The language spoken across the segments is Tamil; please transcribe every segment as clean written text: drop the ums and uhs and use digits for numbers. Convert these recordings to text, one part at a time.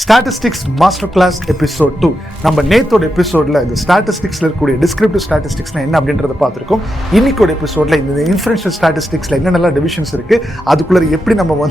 Statistics master class episode 2. நம்ம நேத்தோட எபிசோட்ல இந்த ஸ்டாட்டிஸ்டிக்ஸ்ல இருக்கக்கூடிய டிஸ்கிரிப்டிவ் ஸ்டாட்டிஸ்டிக்ஸ்னா என்ன அப்படின்றத பார்த்துருக்கோம். இன்னைக்கோட எபிசோட்ல இந்த இன்ஃபரன்ஷியல் ஸ்டாட்டிஸ்டிக்ஸ்ல என்னென்ன டிவிஷன்ஸ் இருக்கு, அதுக்குள்ள எப்படி நம்ம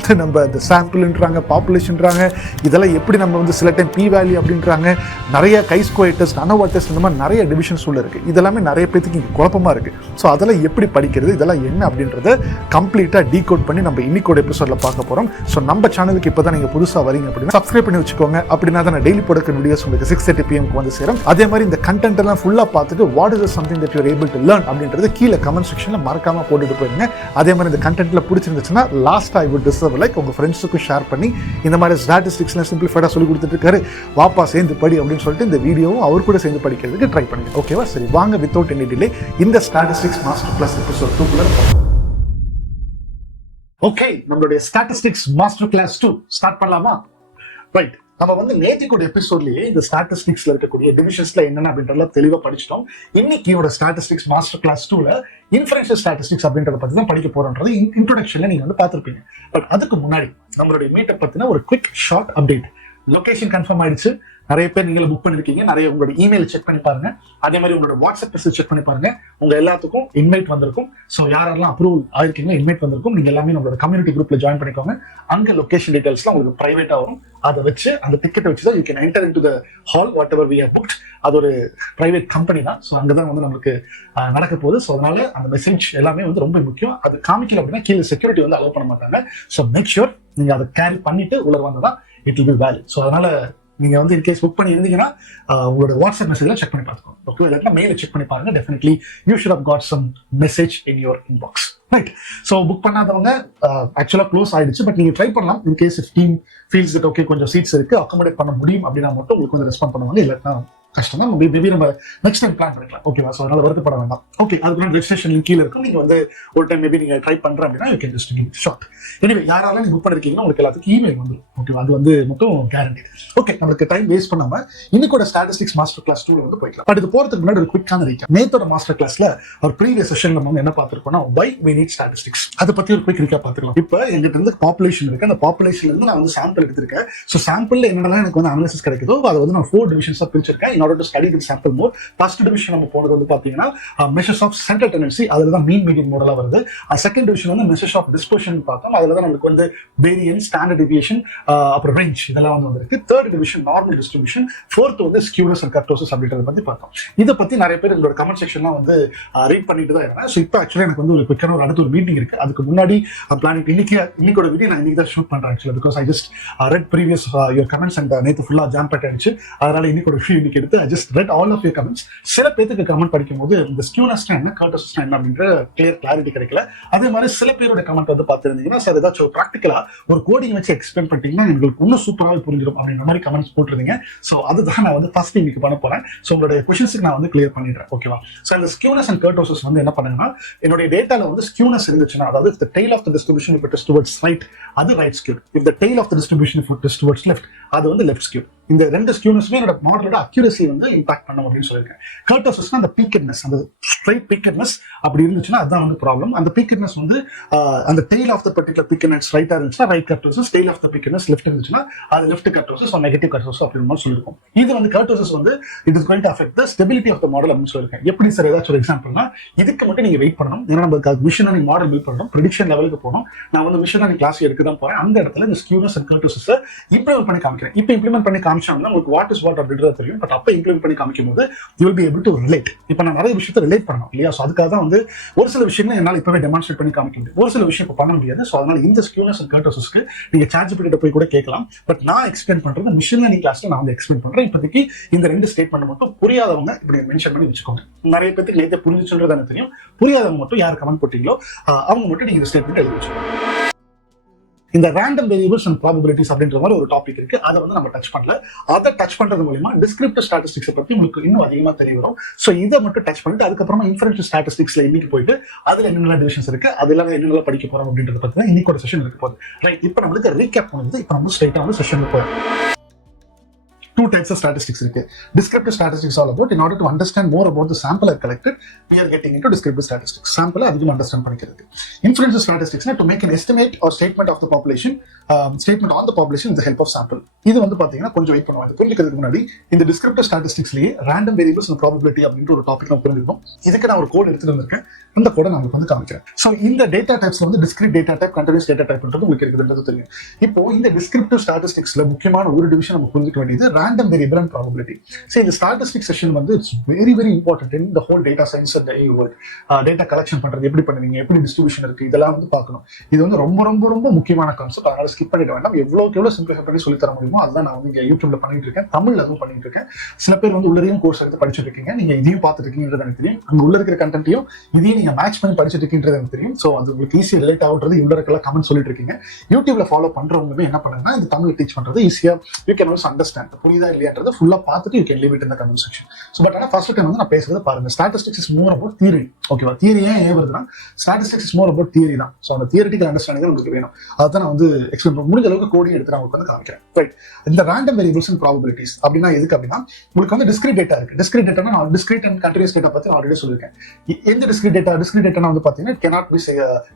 இந்த சாம்பிள்ன்றாங்க, பாப்புலேஷன்றாங்க, இதெல்லாம் எப்படி நம்ம சில டைம் பி வேல்யூ அப்படின்றாங்க, நிறைய கை ஸ்கொயர் டெஸ்ட், அனோவா டெஸ்ட், இந்த மாதிரி நிறைய டிவிஷன்ஸ் உள்ள இருக்கு. இதெல்லாமே நிறைய பேருக்கு இங்கே குழப்பமா இருக்கு. ஸோ அதெல்லாம் எப்படி படிக்கிறது, இதெல்லாம் என்ன அப்படின்றத கம்ப்ளீட்டா டீகோட் பண்ணி நம்ம இன்னைக்கோட எபிசோட்ல பார்க்க போறோம். ஸோ நம்ம சேனலுக்கு இப்பதான் நீங்க புதுசா வரீங்க அப்படின்னா சப்ஸ்கிரைப் பண்ணி வச்சுக்கோங்க. அப்படின்னா தான் டெய்லி போடுற வீடியோஸ் உங்களுக்கு 6:30 PM வந்து சேரும். அதே மாதிரி இந்த கண்டென்ட் எல்லாம் ஃபுல்லா பார்த்துட்டு what is something that you are able to learn அப்படின்றது கீழே கமெண்ட் செக்ஷன்ல மறக்காம போட்டுட்டு போயிருங்க. அதே மாதிரி இந்த கண்டென்ட்ல பிடிச்சிருந்துச்சுன்னா last I would deserve like உங்க ஃப்ரெண்ட்ஸுக்கும் ஷேர் பண்ணி இந்த மாதிரி ஸ்டாட்டிஸ்டிக்ஸ்லாம் சிம்பிளிஃபைடா சொல்லி கொடுத்துட்டு இருக்காரு, வாப்பா சேர்ந்து படி அப்படின்னு சொல்லிட்டு இந்த வீடியோவும் அவர் கூட சேர்ந்து படிக்கிறதுக்கு ட்ரை பண்ணுங்க. ஓகேவா? சரி, வாங்க வித்தவுட் எனி டிலே இந்த statistics master class episode 2 okay, நம்மளுடைய ஸ்டாட்டிஸ்டிக்ஸ் மாஸ்டர் கிளாஸ் 2 ஸ்டார்ட் பண்ணலாமா? ரைட், நம்ம நேத்திக்கோட எபிசோட்லயே இந்த ஸ்டாட்டிஸ்டிக்ஸ்ல இருக்கக்கூடிய டிவிஷன்ஸ்ல என்னென்ன அப்படின்றத தெளிவா படிச்சிட்டோம். இன்னைக்கு ஸ்டாட்டிஸ்டிக்ஸ் மாஸ்டர் கிளாஸ் 2ல இன்ஃபரன்ஷியல் ஸ்டாட்டிஸ்டிக்ஸ் அப்படின்றத பத்தி தான் படிக்க போறோம்ன்றது இன்ட்ரோடக்ஷன்ல நீங்க பார்த்திருப்பீங்க. பட் அதுக்கு முன்னாடி நம்மளுடைய மீட்டப் பத்தின ஒரு quick short update. Location confirm ஆயிடுச்சு. நிறைய பேர் நீங்க புக் பண்ணிருக்கீங்க. நிறைய உங்களோட இமெயில் செக் பண்ணி பாருங்க. அதே மாதிரி உங்களோட வாட்ஸ்அப் மெசேஜ் செக் பண்ணி பாருங்க. உங்க எல்லாத்துக்கும் இன்வைட் வந்திருக்கும். ஸோ யாரெல்லாம் அப்ரூவல் ஆயிருக்கீங்க, இன்வைட் வந்திருக்கும். நீங்க எல்லாமே நம்மளோட கம்யூனிட்டி குரூப்ல ஜாயின் பண்ணிக்கோங்க. அங்க லொகேஷன் டீடைல்ஸ்லாம் உங்களுக்கு பிரைவேட்டா வரும். அதை வச்சு அந்த டிக்கெட்டை வச்சு தான் you can enter into the hall whatever we have booked. அது ஒரு பிரைவேட் கம்பெனி தான். ஸோ அங்கதான் நமக்கு நடக்க போகுது. ஸோ அதனால அந்த மெசேஜ் எல்லாமே ரொம்ப முக்கியம். அது காமிக்கல அப்படின்னா கீழே செக்யூரிட்டி அலோவ் பண்ண மாட்டாங்க. ஸோ மேக் ஷூர் நீங்க அதை கேரி பண்ணிட்டு உள்ள வந்ததான் it will be valid. So அதனால நீங்க இன்கேஸ் புக் பண்ணி இருந்தீங்கன்னா உங்களோட வாட்ஸ்அப் மெசேஜ்ல செக் பண்ணி பார்த்துக்கோங்க. ஓகே, இல்லாட்டா மெயில செக் பண்ணி பாருங்க. Definitely you should have got some message in your inbox. Right, so book பண்ணாதவங்க ஆக்சுவலா க்ளோஸ் ஆயிடுச்சு. பட் நீங்க ட்ரை பண்ணலாம். In case if team feels it okay, கொஞ்சம் சீட்ஸ் இருக்கு, அகாமடேட் பண்ண முடியும் அப்படின்னா மட்டும் உங்களுக்கு ரெஸ்பாண்ட் பண்ணுவாங்க. இல்லாட்டா கஷ்டம் தான். மேபி நம்ம நெக்ஸ்ட் டைம் பிளான் பண்ணிக்கலாம். ஓகேவா? ஸோ அதனால வருத்தப்பட வேண்டாம். ஓகே, அதுக்கு ரெஜிஸ்ட்ரேஷன் லிங்க் கீழே இருக்கும். நீங்க ஒரு டைம் மேபி நீங்க ட்ரை பண்றேன் அப்படின்னா you can just give it shot. Anyway, யாராலும் நீங்க புக் பண்ணிருக்கீங்கன்னா உங்களுக்கு எல்லாத்துக்கும் இமெயில் வந்துடும். ஓகேவா? அது மட்டும் கேரண்டி. ஓகே, நம்மளுக்கு டைம் வேஸ்ட் பண்ணாம இன்னைக்கு ஸ்டாட்டிஸ்டிக்ஸ் மாஸ்டர் கிளாஸ் 2 போய்க்கலாம். பட் இது போறதுக்கு முன்னாடி ஒரு குவிக்கான ரீகேப். நேத்தோட மாஸ்டர் கிளாஸ்ல ஒரு ப்ரீவியஸ் செஷன்ல நம்ம என்ன பார்த்திருக்கோம்னா why we need statistics. அதை பத்தி ஒரு குவிக் ரீகேப் பார்த்துக்கலாம். இப்போ எங்கிட்ட இருந்து பாப்புலேஷன் இருக்கு. அந்த பாப்புலேஷன்ல இருந்து நான் சாம்பிள் எடுத்திருக்கேன். ஸோ சாம்பிள்ல என்னென்ன எனக்கு அனாலிசிஸ் கிடைக்குதோ அதை நான் 4 டிவிஷன்ஸா பிரிச்சிருக்கேன். in order to study the sample more. First division நம்ம போனது பாத்தீங்கன்னா மெஷர்ஸ் ஆஃப் சென்ட்ரல் டெண்டன்சி. அதுல தான் மீன் மீடியன் மாடலா வருது. Second division measures of dispersion பார்த்தோம். அதுல தான் நமக்கு வேரியன்ஸ், ஸ்டாண்டர்ட் டிவியேஷன், அப்புறம் ரேஞ்ச் இதெல்லாம் வந்திருக்கு. Third division normal distribution. Fourth skewness and kurtosis அப்படின்றத பத்தி பார்த்தோம். இதை பத்தி நிறைய பேர் எங்களோட கமெண்ட் செக்ஷன்லாம் ரீட் பண்ணிட்டு தான் இருக்கேன். ஸோ இப்போ ஆக்சுவலா எனக்கு ஒரு குவிக்கான அடுத்த ஒரு மீட்டிங் இருக்கு. அதுக்கு முன்னாடி பிளானிங் இன்னைக்கோட வீடியோ நான் இன்னைக்கு தான் ஷூட் பண்றேன் ஆக்சுவலா. Because I just red previous your comments and நேத்து ஃபுல்லா ஜாம் பேட் ஆயிடுச்சு. அதனால இன்னைக்கோட வீடியோ இன்னைக்கு எடுத்து I just read all of your comments. சில பேருக்கு கமெண்ட் படிக்கும் போது இந்த ஸ்கியூனஸ் என்ன, கர்டோசிஸ் என்ன அப்படின்ற கிளாரிட்டி கிடைக்கல. அதே மாதிரி சில பேரோட கமெண்ட் பார்த்துருந்தீங்கன்னா சார் ஏதாச்சும் ப்ராக்டிகலா ஒரு கோடிங் வச்சு எக்ஸ்பிளைன் பண்ணிட்டீங்கன்னா எங்களுக்கு இன்னும் சூப்பராக புரிஞ்சிடும் அப்படின்ற மாதிரி கமெண்ட்ஸ் போட்டிருந்தீங்க. ஸோ அதுதான் நான் ஃபர்ஸ்ட் இன்னைக்கு பண்ண போறேன். ஸோ உங்களுடைய கொஸ்டின்ஸுக்கு நான் கிளியர் பண்ணிடுறேன். ஓகேவா? ஸோ இந்த ஸ்கியூனஸ் அண்ட் கர்டோசிஸ் என்ன பண்ணுங்கன்னா, என்னுடைய டேட்டால ஸ்கியூனஸ் இருந்துச்சுன்னா, அதாவது if the tail of the distribution if it is towards right, அது right skew. if the tail of the distribution if it is towards left, அது லெஃப்ட் ஸ்கியூ. இந்த ரெண்டு ஸ்கியூனஸ்மே என்னோட மாடலோட அக்யூரசி இம்பாக்ட் பண்ணும் அப்படின்னு சொல்லியிருக்கேன். கர்டோசிஸ்னா அந்த பீக்கட்னஸ், அந்த ஸ்ட்ரைட் பீக்கட்னஸ் அப்படி இருந்துச்சுன்னா அதுதான் ப்ராப்ளம். அந்த பீக்கட்னஸ் அந்த tail of the particular peakedness ரைட்டா இருந்துச்சுன்னா right kurtosis, tail of the peakedness left இருந்துச்சுன்னா அது லெஃப்ட் கர்டோசிஸ், நெகட்டிவ் கர்டோசிஸ் அப்படின்னு சொல்லியிருக்கோம். இது kurtosis it is going to affect the stability of the model அப்படின்னு சொல்லியிருக்கேன். எப்படி சார் ஏதாச்சும் ஒரு எக்ஸாம்பிள்னா, இதுக்கு மட்டும் நீங்க வெயிட் பண்ணணும். ஏன்னா நம்ம மிஷின் லேர்னிங் மாடல் பில்ட் பண்ணணும், ப்ரெடிக்ஷன் லெவலுக்கு போகணும். நான் மிஷின் லேர்னிங் கிளாஸ் எடுக்க தான் போறேன். அந்த இடத்துல இந்த ஸ்கியூனஸ் அண்ட் கர்டோசிஸ் இம்ப்ளிமெண்ட் பண்ணி காமிக்கிறேன். இப்போ இம்ப்ளிமெண்ட் பண்ணி காமிச்சோம்னா உங்களுக்கு வாட் இஸ் வாட் அப்படின்றது தெரியும். பட் அப்ப இம்ப்ளிமெண்ட் பண்ணி காமிக்கும் போது you will be able to relate. இப்போ நான் நிறைய விஷயத்தை ரிலேட் பண்ணணும் இல்லையா? ஸோ அதுக்காக தான் ஒரு சில விஷயங்கள் என்னால் இப்பவே டெமான்ஸ்ட்ரேட் பண்ணி காமிக்க முடியும், ஒரு சில விஷயம் இப்போ பண்ண முடியாது. ஸோ அதனால இந்த ஸ்கியூனஸ் அண்ட் கர்டோசிஸ்க்கு நீங்க சாட்ஜிபிட்ட போய் கூட கேட்கலாம். பட் நான் எக்ஸ்பிளைன் பண்றது மிஷின் லேர்னிங் கிளாஸ்ல நான் எக்ஸ்பிளைன் பண்றேன். இப்போதைக்கு இந்த ரெண்டு ஸ்டேட்மெண்ட் மட்டும் புரியாதவங்க இப்படி மென்ஷன் பண்ணி வச்சுக்கோங்க. நிறைய பேருக்கு நேற்று புரிஞ்சுன்றது எனக்கு தெரியும். புரியாதவங்க மட்டும் யார் கமெண்ட் போட்டீங்களோ அவங்க மட்டும் நீங்க ஸ்டேட்மெண்ட் எழுதி வச்சுக்கோங்க. இந்த ரேண்டம் வேரியபிள்ஸ் அண்ட் ப்ராபபிலிட்டிஸ் அப்படின்ற மாதிரி ஒரு டாபிக் இருக்கு. அதை நம்ம டச் பண்ணல. அதை டச் பண்றது மூலமா டிஸ்கிரிப்டிவ் ஸ்டாட்டிஸ்டிக்ஸ் பத்தி உங்களுக்கு இன்னும் அதிகமா தெரிய வரும். ஸோ இதை மட்டும் டச் பண்ணிட்டு அதுக்கப்புறமா இன்ஃபரன்ஷியல் ஸ்டாட்டிஸ்டிக்ஸ்ல இன்னைக்கு போயிட்டு அதுல என்னென்ன டிவிஷன்ஸ் இருக்கு, அதெல்லாம் என்னென்ன படிக்க போறோம் அப்படின்றத பத்தி தான் இன்னைக்கு செஷன் இருக்க போகுது. ரைட், இப்போ நம்மளுக்கு ரீகேப் பண்ணுது. இப்போ நம்ம ஸ்ட்ரைட்டா செஷனுக்கு போறோம். 2 two types of statistics இருக்கு. Descriptive statistics all about in order to understand more about the sample I collected, we are getting into descriptive statistics. Sample அதிகமா understand பண்ணிக்கிறதுக்கு. Inference statistics to make an estimate or statement of the population, statement on the population with the help of sample. இது வந்து பாத்தீங்கன்னா கொஞ்சம் வெயிட் பண்ணுவாங்க. புரிஞ்சுக்கிறதுக்கு முன்னாடி இந்த descriptive statisticsலயே random variables and probability அப்படின்ற ஒரு டாபிக் நம்ம புரிஞ்சுக்கணும். இதுக்கு நான் ஒரு கோட் எடுத்துட்டு வந்திருக்கேன். இந்த கோடை நான் உங்களுக்கு வந்து காமிக்கிறேன். சோ இந்த டேட்டா டைப்ஸ்ல வந்து discrete data type, continuous data typeன்றது உங்களுக்கு இருக்குதுன்றது தெரியும். இப்போ இந்த descriptive statisticsல முக்கியமான ஒரு டிவிஷன் நம்ம புரிஞ்சுக்க வேண்டியது random variable and probability. So இந்த statistics section வந்து it's very very important in the whole data science and the AI world. Data collection பண்றது எப்படி பண்ணுவீங்க, எப்படி டிஸ்ட்ரிபியூஷன் இருக்கு, இதெல்லாம் வந்து பார்க்கணும். இது வந்து ரொம்ப ரொம்ப ரொம்ப முக்கியமான கான்செப்ட். அதனால ஸ்கிப் பண்ணிட வேண்டாம். எவ்வளவுக்கு எவ்வளவு சிம்பிளிஃபை பண்ணி சொல்லி தர முடியுமோ அதுதான் நான் வந்து இங்க யூடியூப்ல பண்ணிட்டு இருக்கேன். தமிழ்ல அதுவும் பண்ணிட்டு இருக்கேன். சில பேர் வந்து உள்ளரையும் கோர்ஸ் எடுத்து படிச்சுட்டு இருக்கீங்க. நீங்க இதையும் பார்த்துட்டு இருக்கீங்கன்றது எனக்கு தெரியும். அங்க உள்ள இருக்கிற கண்டென்ட்டையும் இதையும் நீங்க மேட்ச் பண்ணி படிச்சுட்டு இருக்கீங்கன்றது எனக்கு தெரியும். சோ அது உங்களுக்கு ஈஸியா ரிலேட் ஆகுறது உள்ள இருக்கலாம் கமெண்ட் சொல்லிட்டு இருக்கீங்க. யூடியூப்ல ஃபாலோ பண்றவங்க என்ன பண்ணுங்கன்னா இந்த தமிழ் டீச் பண்றது ஈஸியா யூ கேன் ஆல்சோ அண்டர்ஸ்டாண்ட். புரியுதா இல்லையான்றது ஃபுல்லா பார்த்துட்டு you can leave it in the comment section. So but ஆனா ஃபர்ஸ்ட் டைம் வந்து நான் பேசுறது பாருங்க. Statistics is more about theory. ஓகேவா? தியரி ஏன் வருதுன்னா statistics is more about theory தான். சோ அந்த தியரிட்டிக்கல் அண்டர்ஸ்டாண்டிங் உங்களுக்கு வேணும். அதான் நான் வந்து எக்ஸ்பிளைன் முடிஞ்ச அளவுக்கு கோடிங் எடுத்து நான் உங்களுக்கு வந்து காமிக்கிறேன். ரைட். இந்த random variables and probabilities அப்படின்னா எதுக்கு அப்படின்னா உங்களுக்கு வந்து discrete data இருக்கு. discrete data நான் discrete and continuous data பத்தி நான் ஆல்ரெடி சொல்லிருக்கேன். எந்த discrete data வந்து பாத்தீங்கன்னா it cannot be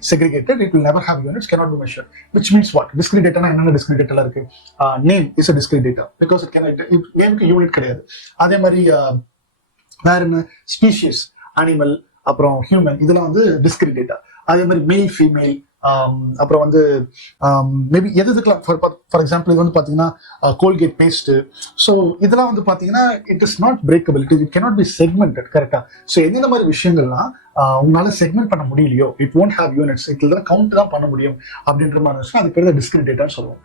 segregated, it will never have units, cannot be measured. Which means what? discrete data னா என்னென்ன discrete data இருக்கு? Name is a discrete data because it cannot நேமுக்கு யூனிட் கிடையாது. அதே மாதிரி வேற என்ன ஸ்பீஷிஸ், அனிமல், அப்புறம் ஹியூமன், இதெல்லாம் வந்து discrete data. அதே மாதிரி மேல் ஃபீமேல், அப்புறம் வந்து மேபி எதுக்கெல்லாம் ஃபார் எக்ஸாம்பிள் இது வந்து பாத்தீங்கன்னா கோல்கேட் பேஸ்ட். ஸோ இதெல்லாம் வந்து பாத்தீங்கன்னா it is not breakable, it cannot be segmented. கரெக்டா? ஸோ எந்தெந்த மாதிரி விஷயங்கள்லாம் உங்களால செக்மெண்ட் பண்ண முடியலையோ, இட் ஒன்ட் ஹேவ் யூனிட்ஸ், இதுல கவுண்ட் தான் பண்ண முடியும் அப்படின்ற மாதிரி விஷயம் அது பேர் தான் டிஸ்கிரீட் டேட்டான்னு சொல்லுவோம்.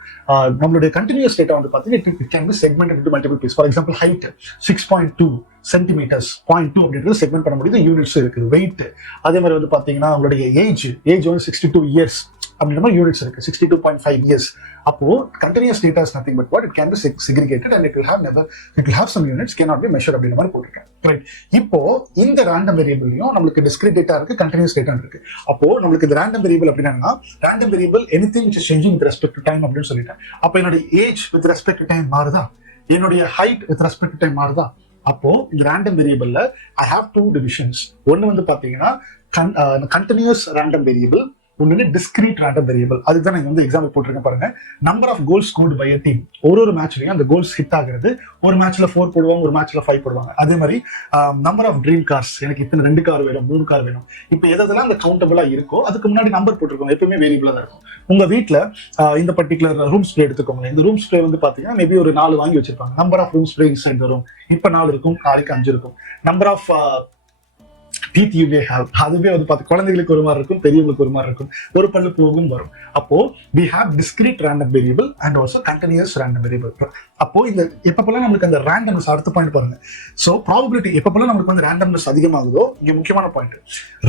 நம்மளுடைய கண்டினியூஸ் டேட்டா வந்து பாத்தீங்கன்னா it can be segmented into multiple piece. For example height 6.2 centimetres 0.2 அப்படின்றது செக்மெண்ட் பண்ண முடியுது. யூனிட்ஸ் இருக்குது. வெயிட் அதே மாதிரி வந்து பாத்தீங்கன்னா உங்களுடைய ஏஜ் வந்து 62 இயர்ஸ் அப்படின்ற மாதிரி யூனிட்ஸ் இருக்கு. 62.5 இயர்ஸ். அப்போ continuous data is nothing but what it can be segregated and it will have some units cannot be measured அப்படின்ற மாதிரி போட்டிருக்கேன். ரைட். இப்போ இந்த ரேண்டம் வேரியபிள்லயும் நம்மளுக்கு டிஸ்கிரீட் டேட்டா இருக்கு, கண்டினியூஸ் டேட்டா இருக்கு. அப்போ நம்மளுக்கு இந்த ரேண்டம் வேரியபிள் அப்படின்னா random variable anything which is changing with respect to time அப்படின்னு சொல்லிட்டேன். அப்போ என்னோட age with respect to time மாறுதா, என்னுடைய height with respect to time மாறுதா. அப்போ இந்த ரேண்டம் வேரியபிள்ல ஐ ஹேவ் டூ டிவிஷன்ஸ். ஒன்னு வந்து பாத்தீங்கன்னா கண்டினியூஸ் ரேண்டம் வேரியபிள், ஒன்னு டிஸ்கிரீட் ரேண்டம் வேரியபிள். அதுதான் நான் வந்து எக்ஸாம்பிள் போட்டிருக்கேன் பாருங்க. Number of goals scored by a team. ஒரு மேட்ச்லயும் அந்த கோல்ஸ் ஹிட் ஆகுறது. ஒரு மேட்ச்ல 4 போடுவாங்க, ஒரு மேட்ச்ல 5 போடுவாங்க. அதே மாதிரி நம்பர் ஆஃப் ட்ரீம் கார்ஸ், எனக்கு இத்தனை 2 கார் வேணும், 3 கார் வேணும். இப்போ எதெல்லாம் அந்த கவுண்டபிளா இருக்கோ அதுக்கு முன்னாடி நம்பர் போட்டிருக்கோங்க. எப்பவுமே வேரியபிளா தான் இருக்கும். உங்க வீட்டுல இந்த பர்டிகுலர் ரூம் ஸ்ப்ரே எடுத்துக்கோங்க. இந்த ரூம் ஸ்ப்ரே வந்து பாத்தீங்கன்னா மேபி ஒரு 4 வாங்கி வச்சிருப்பாங்க. Number of room spray inside வரும். இப்ப 4 இருக்கும், நாளைக்கு 5 இருக்கும். Number of teeth you may have, அதுவே வந்து பார்த்து குழந்தைகளுக்கு ஒரு மாதிரி இருக்கும், பெரியவங்களுக்கு ஒரு மாதிரி இருக்கும், ஒரு பல்லு போகும் வரும். அப்போ we have discrete random variable and also continuous random variable. அப்போ இந்த எப்பப்பெல்லாம் நம்மளுக்கு அந்த randomness, அடுத்த பாயிண்ட் பாருங்க. ஸோ ப்ராபபிலிட்டி எப்பப்பெல்லாம் நம்மளுக்கு வந்து randomness அதிகமாகுதோ இங்க முக்கியமான point,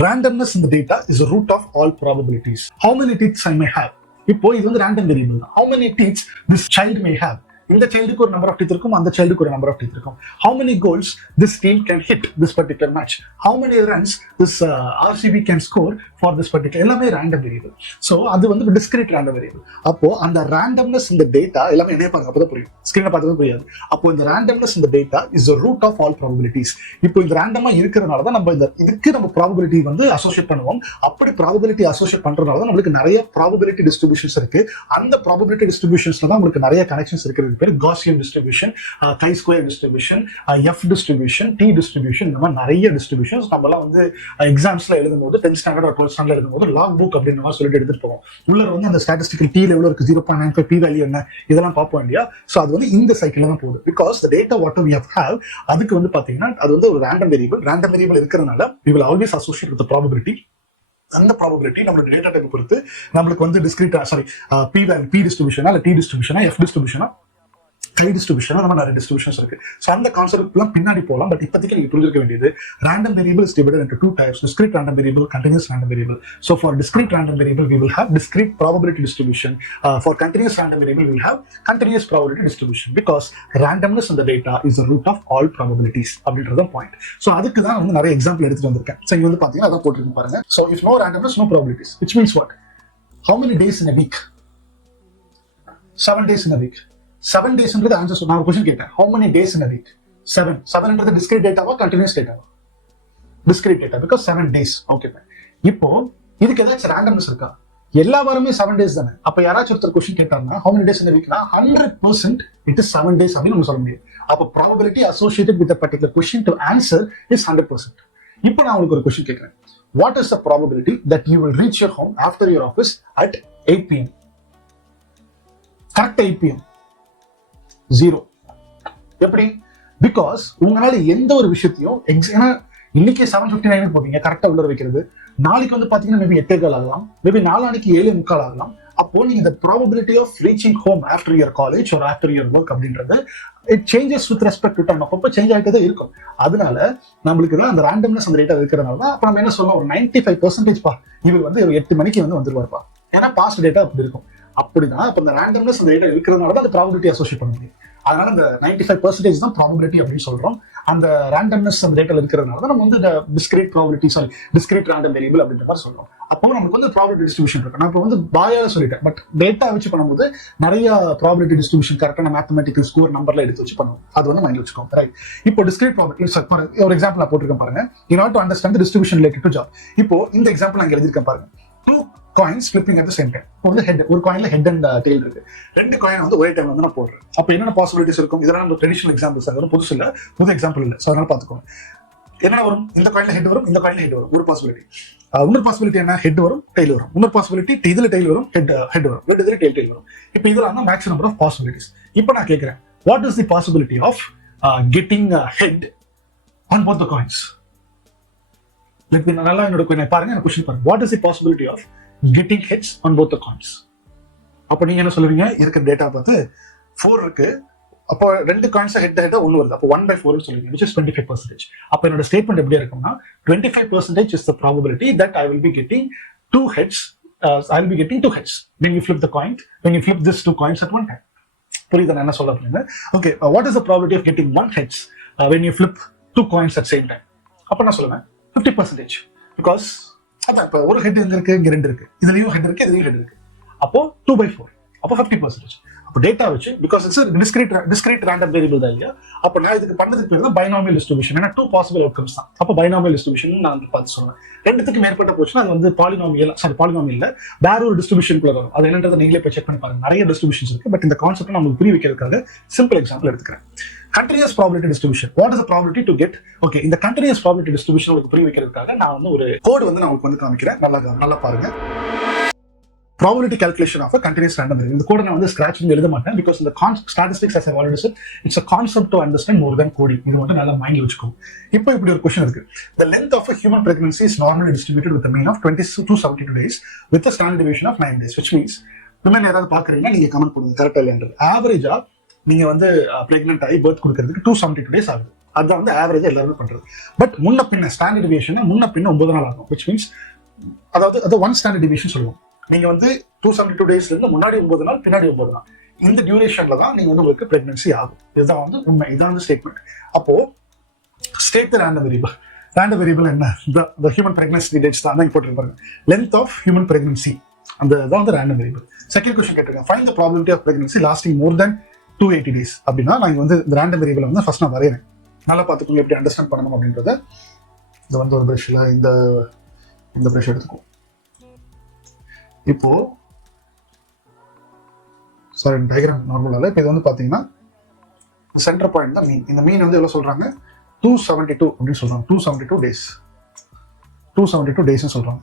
randomness in the data is the root of all probabilities. How many teeth I may have, இப்போ இது வந்து random variable தான். How many teeth this child may have, இந்த சைல்டுக்கு ஒரு நம்பர் ஆஃப் டீத் இருக்கும், அந்த சைல்டுக்கு ஒரு நம்பர் ஆஃப் டீத் இருக்கும். How many goals this team can hit this particular match, how many runs this RCB can score for this particular, எல்லாமே random variable. So அது வந்து discrete random variable. அப்போ அந்த randomness in the data எல்லாமே என்ன பாருங்க, அப்பதான் புரியும், ஸ்கிரீனை பார்த்தது புரியாது. அப்போ இந்த randomness in the data is the root of all probabilities. இப்போ இந்த ரேண்டமா இருக்கிறதுனால தான் நம்ம இதுக்கு நம்ம ப்ராபபிலிட்டி வந்து அசோசியேட் பண்ணுவோம். அப்படி ப்ராபபிலிட்டி அசோசியேட் பண்றதுனால தான் நம்மளுக்கு நிறைய ப்ராபபிலிட்டி டிஸ்ட்ரிபியூஷன்ஸ் இருக்கு. அந்த ப்ராபபிலிட்டி டிஸ்ட்ரிபியூஷன்ஸ்ல தான் உங்களுக்கு நிறைய கனெக்ஷன்ஸ் இருக்கு. பேர் Gaussian distribution, chi square distribution, F distribution, T distribution, இந்த மாதிரி நிறைய டிஸ்ட்ரிபியூஷன்ஸ் நம்மலாம் வந்து எக்ஸாம்ஸ்ல எழுதும்போது 10th standard or 12th standard எழுதும்போது லாக் புக் அப்படின்னு மாதிரி சொல்லிட்டு எடுத்துட்டு போவோம். உள்ள வந்து அந்த ஸ்டாட்டிஸ்டிக்கல் டி லெவல் இருக்கு, 0.95 பி வேல்யூ என்ன, இதெல்லாம் பார்ப்போம் இல்லையா. ஸோ அது வந்து இந்த சைக்கிள் தான் போகுது. Because the data what we have அதுக்கு வந்து பாத்தீங்கன்னா அது வந்து ஒரு ரேண்டம் வேரியபிள் இருக்கிறதுனால we will always associate with the probability. அந்த ப்ராபபிலிட்டி நம்மளோட டேட்டா டைப் பொறுத்து நம்மளுக்கு வந்து டிஸ்கிரீட் பி டிஸ்ட்ரிபியூஷனா இல்ல டி டிஸ்ட்ரிபியூஷனா எஃப் டிஸ்ட்ரிபியூஷனா கை டிஸ்ட்ரிபியூஷனா நம்ம நிறைய டிஸ்ட்ரிபியூஷன்ஸ் இருக்கு. ஸோ அந்த கான்செப்ட் எல்லாம் பின்னாடி போகலாம். பட் இப்போதைக்கு நீங்க புரிஞ்சிருக்க வேண்டியது random variable is divided into 2 types, discrete random variable, continuous random variable. So for discrete random variable we will have discrete probability distribution. For continuous random variable we will have continuous probability distribution because randomness in the data is the root of all probabilities அப்படின்றது பாயிண்ட். ஸோ அதுக்கு தான் வந்து நிறைய எக்ஸாம்பிள் எடுத்துட்டு வந்திருக்கேன். ஸோ இங்க வந்து பாத்தீங்கன்னா அதான் போட்டுருக்கு பாருங்க. So if no randomness no probabilities, which means what? How many days in a week? 7 days in a week. 7 டேஸ்ன்றது answer சொன்ன ஒரு கொஸ்டின் கேட்டேன். How many days in a week? 7. 7ன்றது டிஸ்கிரீட் டேட்டாவா கண்டினியூஸ் டேட்டாவா? Discrete data, because 7 days. Okay, இப்போ இதுக்கு ஏதாச்சும் ரேண்டம்னஸ் இருக்கா? எல்லா வாரமே 7 days தானே. அப்ப யாராச்சும் ஒருத்தர் question கேட்டாருன்னா how many days in a week னா 100% it is 7 days அப்படின்னு நம்ம சொல்ல முடியும். அப்ப probability associated with a particular question to answer is 100%. இப்போ நான் உங்களுக்கு ஒரு கொஸ்டின் கேட்கிறேன். What is the probability that you will reach your home after your office at 8 p.m? Correct 8 p.m. 0. எப்படி? பிகாஸ் உங்களால எந்த ஒரு விஷயத்தையும் ஏன்னா இன்னைக்கு 7:59 போவீங்க கரெக்டா உள்ள வைக்கிறது, நாளைக்கு வந்து பாத்தீங்கன்னா மேபி 8:15 ஆகலாம், மேபி நாளானிக்கு 7:45 ஆகலாம். அப்போ நீங்க இந்த probability of reaching home after your college ஒரு ஆஃப்டர் யுவர் ஒர்க் அப்படின்றது it changes with respect to time. அப்பப்போ சேஞ்ச் ஆகிட்டே தான் இருக்கும். அதனால நம்மளுக்கு தான் அந்த ரேண்டம்னஸ் அந்த ரேட்டா இருக்கிறதுனால தான் அப்ப நம்ம என்ன சொல்லலாம், ஒரு 95% பா இவர் வந்து 8 மணிக்கு வந்து வந்துருவாருப்பா, ஏன்னா பாஸ்ட் டேட்டா அப்படி இருக்கும். அப்படிதான் அப்ப இந்த ரேண்டம்னஸ் அந்த ரேட்டா இருக்கிறதுனால தான் அந்த ப்ராபபிலிட்டி அசோசியேட் பண்ண முடியும். அதனால இந்த 95% தான் ப்ராபபிலிட்டி அப்படின்னு சொல்றோம். அந்த ரேண்டம்னஸ் அந்த ரேட்டில் இருக்கிறதுனால தான் நம்ம வந்து discrete probability discrete random variable அப்படின்ற மாதிரி சொல்றோம். அப்போ நமக்கு வந்து ப்ராபபிலிட்டி டிஸ்ட்ரிபியூஷன் இருக்கு. நான் இப்போ வந்து பாயால சொல்லிட்டேன், பட் டேட்டா வச்சு பண்ணும்போது நிறைய ப்ராபபிலிட்டி டிஸ்ட்ரிபியூஷன் கரெக்டான மேத்தமெட்டிக்கல் ஸ்கோர் நம்பர்ல எடுத்து வச்சு பண்ணுவோம். அது வந்து மைண்ட் வச்சுக்கோங்க, ரைட்? இப்போ டிஸ்கிரீட் ப்ராபபிலிட்டி ஒரு எக்ஸாம்பிள் நான் போட்டிருக்கேன் பாருங்க. You not to understand distribution related to job. இப்போ இந்த எக்ஸாம்பிள் நான் எழுதிருக்கேன் பாருங்க. 2 coins flipping at the same time. இப்போ வந்து ஹெட், ஒரு காயின்ல ஹெட் அண்ட் டெயில் இருக்கு. 2 காயின் வந்து ஒரே டைம்ல வந்து நான் போடுறேன். அப்ப என்னென்ன பாசிபிலிட்டிஸ் இருக்கும்? இதெல்லாம் நம்ம ட்ரெடிஷனல் எக்ஸாம்பிள்ஸ், அது புதுசு இல்ல, புது எக்ஸாம்பிள் இல்ல. சோ அதனால பாத்துக்கோங்க. என்ன வரும்? இந்த காயின்ல ஹெட் வரும், இந்த காயின்ல ஹெட் வரும். ஒரு பாசிபிலிட்டி. இன்னொரு பாசிபிலிட்டி என்ன? ஹெட் வரும், டெயில் வரும். இன்னொரு பாசிபிலிட்டி இதுல டெயில் வரும், ஹெட் வரும், இதுல டெயில் வரும். இப்போ இதெல்லாம் தான் மேக்ஸிமம் நம்பர் ஆஃப் பாசிபிலிட்டிஸ். இப்போ நான் கேட்கிறேன், what is the possibility of getting head on both the coins? நல்லா என்னோட பாருங்க, என்ன கொஸ்டின் பாருங்க. What is the possibility of getting hits on both the coins? அப்ப நீங்க என்ன சொல்லுவீங்க? இருக்கிற டேட்டா பார்த்து 4 இருக்கு, அப்போ 2 காயின்ஸ் ஹெட் 1 வருது, அப்போ 1/4 சொல்லுவீங்க, which is 25%. அப்ப என்னோட ஸ்டேட்மெண்ட் எப்படி இருக்கும்னா 25% is the probability that I will be getting 2 heads. I'll be getting 2 heads when you flip the coin, when you flip these 2 coins at one time. புரியுதா நான் என்ன சொல்ல போறேன்? Okay, what is the probability of getting 1 heads when you flip 2 coins at same time? அப்ப நான் சொல்லுவேன் 50%, because அதான் இப்போ ஒரு ஹெட் எங்க இருக்கு, இங்க 2 இருக்கு, இதுலயும் ஹெட் இருக்கு, இதுலயும் ஹெட் இருக்கு, அப்போ 2/4, அப்போ 50%. அப்போ டேட்டா வச்சு, because it's discrete random variable தான் இல்லையா, அப்போ நான் இதுக்கு பண்ணதுக்கு பேர் தான் பைனாமியல் டிஸ்ட்ரிபியூஷன். ஏன்னா 2 பாசிபிள் அவுட்கம்ஸ் தான். அப்போ பைனாமியல் டிஸ்ட்ரிபியூஷன் நான் பார்த்து சொல்லுவேன். 2க்கு மேற்பட்ட போச்சுன்னா அது வந்து பாலினாமியல் வேற ஒரு டிஸ்ட்ரிபியூஷனுக்குள்ள வரும். அது என்னன்றதை நீங்களே போய் செக் பண்ணி பாருங்க. நிறைய டிஸ்ட்ரிபியூஷன்ஸ் இருக்கு, பட் இந்த கான்செப்ட் நமக்கு புரிய வைக்கிறதுக்காக சிம்பிள் எக்ஸாம்பிள் எடுத்துக்கிறேன். Continuous probability distribution. What is the probability to get? Okay, இந்த continuous probability distribution உங்களுக்கு புரிய வைக்கிறதுக்காக நான் வந்து ஒரு கோட் வந்து நான் உங்களுக்கு வந்து காமிக்கிறேன். நல்லா பாருங்க. Probability calculation of a continuous random variable. இந்த கோடை நான் வந்து ஸ்கிராட்சிங் எழுத மாட்டேன், because இந்த statistics as I already said, it's a concept to understand more than coding. இது மட்டும் நல்லா மைண்ட்ல வச்சுக்கோங்க. இப்போ இப்படி ஒரு क्वेश्चन இருக்கு. The length of a human pregnancy is normally distributed with a mean of 272 days with a standard deviation of 9 days, which means women யாராவது பாக்குறீங்கன்னா நீங்க கமெண்ட் பண்ணுங்க கரெக்டா இல்லையான்றது. ஆவரேஜா நீங்க வந்து பிரெக்னென்ட் ஆகி பர்த் கொடுக்கறதுக்கு 272 days ஆகுது. அதுதான் வந்து ஆவரேஜா எல்லாருமே பண்றது. பட் முன்ன பின்ன ஸ்டாண்டர்ட் டிவியேஷன் முன்ன பின்ன 9 நாள் ஆகும், which means அதாவது 1 ஸ்டாண்டர்ட் டிவியேஷன் சொல்லுவோம். நீங்க வந்து 272 டேஸ்ல இருந்து முன்னாடி 9 நாள் பின்னாடி 9 நாள் இந்த டியூரேஷன்ல தான் நீங்க வந்து உங்களுக்கு பிரெக்னன்சி ஆகும். இதுதான் வந்து உண்மை, இதான் வந்து ஸ்டேட்மெண்ட். அப்போ ஸ்டேட் தி ரேண்டம் வேரியபிள். ரேண்டம் வேரியபிள் என்ன? the human pregnancy dates தான் போட்டுருப்பாங்க. length of human pregnancy, அந்த தான் வந்து ரேண்டம் வேரியபிள். செகண்ட் क्वेश्चन கேட்டிருக்கேன், find the probability of pregnancy lasting more than 280 days. அப்படின்னா நான் வந்து இந்த ரேண்டம் வேரியபிள் வந்து ஃபர்ஸ்ட் நான் வரையறேன். நல்லா பார்த்துக்கோங்க எப்படி அண்டர்ஸ்டாண்ட் பண்ணணும் அப்படின்றத. இது வந்து ஒரு பிரஷ்ல இந்த பிரஷ் எடுத்துக்கோ. இப்போ சாரி டயக்ராம் நார்மலா இல்ல. இப்போ இது வந்து பாத்தீங்கன்னா சென்டர் பாயிண்ட் தான் மீன். இந்த மீன் வந்து எவ்வளவு சொல்றாங்க? 272 அப்படின்னு சொல்றாங்க. 272 days 272 days சொல்றாங்க.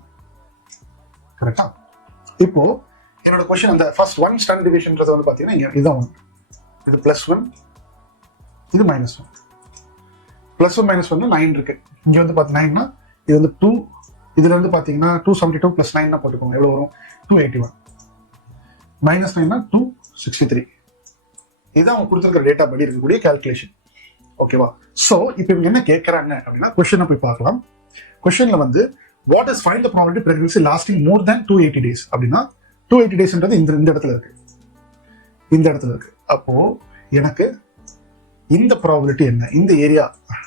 கரெக்டா? இப்போ என்னோட क्वेश्चन அந்த ஃபர்ஸ்ட் 1 ஸ்டாண்டர்ட் டிவியேஷன்ன்றது வந்து பாத்தீங்கன்னா இங்க இதுதான் 1, இது +1, இது -1. +1 -1 9 இருக்கு. இங்க வந்து பாத்தீங்கன்னா 9னா இது வந்து 2, இதுல வந்து பாத்தீங்கன்னா 272 + 9 போட்டுக்கோங்க, எவ்வளவு வரும்? 281. -9னா 263. இதுதான் அவங்க கொடுத்துருக்கிற டேட்டா படி இருக்கக்கூடிய கால்குலேஷன். ஓகேவா? சோ இப்போ இவங்க என்ன கேட்கறாங்க அப்படின்னா கொஸ்டினை போய் பார்க்கலாம். கொஸ்டின்ல வந்து what is find the probability pregnancy lasting more then 280 days அப்படின்னா 280 daysன்றது இந்த இடத்துல இருக்கு, இந்த இடத்துல இருக்கு. அப்போ எனக்கு இந்த ப்ராபபிலிட்டி என்ன, இந்த ஏரியா